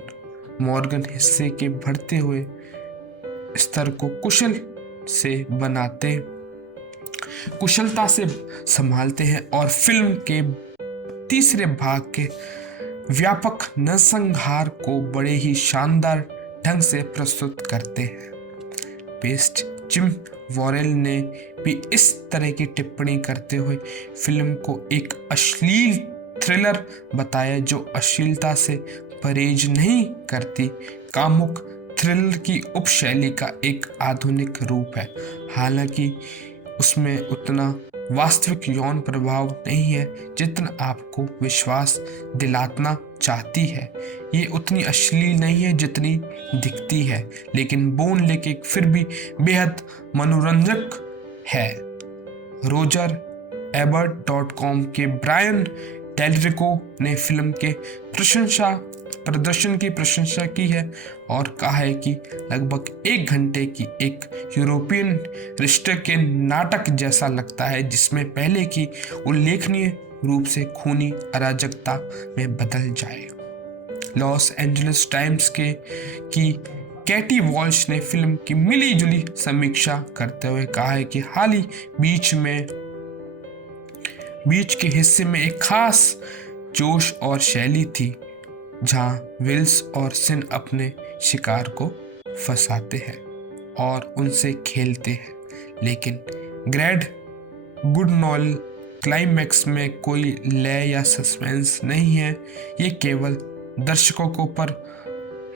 मॉर्गन हिस्से के बढ़ते हुए स्तर को कुशलता से संभालते हैं और फिल्म के तीसरे भाग के व्यापक नरसंहार को बड़े ही शानदार ढंग से प्रस्तुत करते हैं। बेस्ट जिम वॉरेल ने भी इस तरह की टिप्पणी करते हुए फिल्म को एक अश्लील थ्रिलर बताया जो अश्लीलता से परहेज नहीं करती, कामुक थ्रिलर की उपशैली का एक आधुनिक रूप है। हालांकि उसमें उतना वास्तविक यौन प्रभाव नहीं है जितना आपको विश्वास दिलाना चाहती है। ये उतनी अश्लील नहीं है जितनी दिखती है, लेकिन बोन लेग एक फिर भी बेहद मनोरंजक है। रोजर एबर्ट.com के ब्रायन डेलरिको ने फिल्म के प्रदर्शन की प्रशंसा की है और कहा है कि लगभग 1 घंटे की एक यूरोपियन रिश्ते के नाटक जैसा लगता है, जिसमें पहले की उल्लेखनीय रूप से खूनी अराजकता में बदल जाए। लॉस एंजलिस टाइम्स की कैटी वॉल्श ने फिल्म की मिली जुली समीक्षा करते हुए कहा है कि हाल ही बीच के हिस्से में एक खास जोश और शैली थी, जहां विल्स और सिन अपने शिकार को फंसाते हैं और उनसे खेलते हैं, लेकिन ग्रेड गुडनॉल क्लाइमैक्स में कोई लय या सस्पेंस नहीं है। ये केवल दर्शकों को पर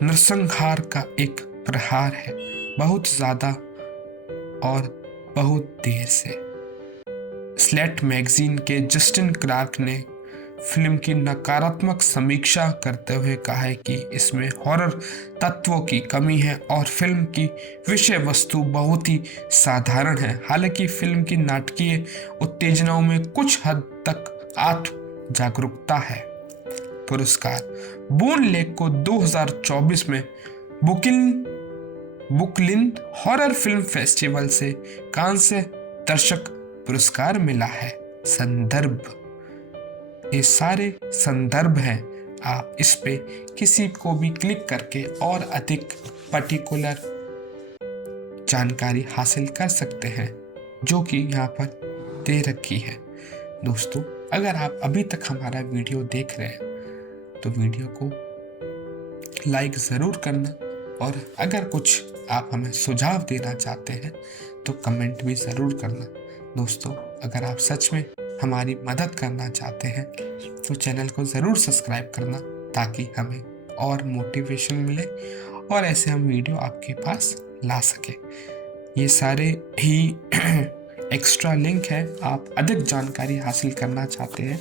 नरसंहार का एक प्रहार है, बहुत ज्यादा और बहुत देर से। स्लेट मैगजीन के जस्टिन क्लार्क ने फिल्म की नकारात्मक समीक्षा करते हुए कहा है कि इसमें हॉरर तत्वों की कमी है और फिल्म की विषय वस्तु बहुत ही साधारण है। हालांकि फिल्म की नाटकीय उत्तेजनाओं में कुछ हद तक आत्म जागरूकता है। पुरस्कार। बोन लेक को 2024 में बुकलिन हॉरर फिल्म फेस्टिवल से कांस्य दर्शक पुरस्कार मिला है। संदर्भ। ये सारे संदर्भ हैं, आप इस पे किसी को भी क्लिक करके और अधिक पर्टिकुलर जानकारी हासिल कर सकते हैं, जो कि यहाँ पर दे रखी है। दोस्तों, अगर आप अभी तक हमारा वीडियो देख रहे हैं तो वीडियो को लाइक ज़रूर करना, और अगर कुछ आप हमें सुझाव देना चाहते हैं तो कमेंट भी ज़रूर करना। दोस्तों, अगर आप सच में हमारी मदद करना चाहते हैं तो चैनल को ज़रूर सब्सक्राइब करना, ताकि हमें और मोटिवेशन मिले और ऐसे हम वीडियो आपके पास ला सके। ये सारे ही एक्स्ट्रा लिंक है, आप अधिक जानकारी हासिल करना चाहते हैं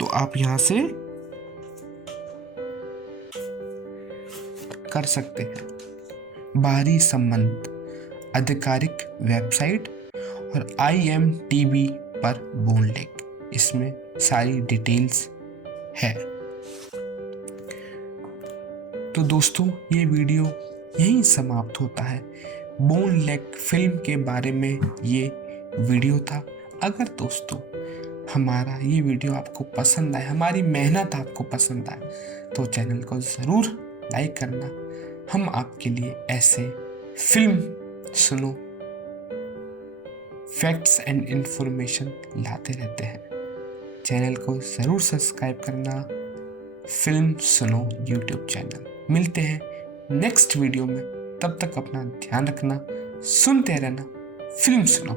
तो आप यहाँ से कर सकते हैं। बाहरी संबंध आधिकारिक वेबसाइट और IMDb पर बोन लेक, इसमें सारी डिटेल्स है। तो दोस्तों, ये वीडियो यहीं समाप्त होता है। बोन लेक फिल्म के बारे में ये वीडियो था। अगर दोस्तों हमारा ये वीडियो आपको पसंद आए, हमारी मेहनत आपको पसंद आए, तो चैनल को ज़रूर लाइक करना। हम आपके लिए ऐसे फिल्म सुनो फैक्ट्स एंड इंफॉर्मेशन लाते रहते हैं। चैनल को ज़रूर सब्सक्राइब करना। फिल्म सुनो यूट्यूब चैनल। मिलते हैं नेक्स्ट वीडियो में, तब तक अपना ध्यान रखना, सुनते रहना फिल्म सुनो।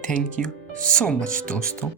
थैंक यू सो मच दोस्तों।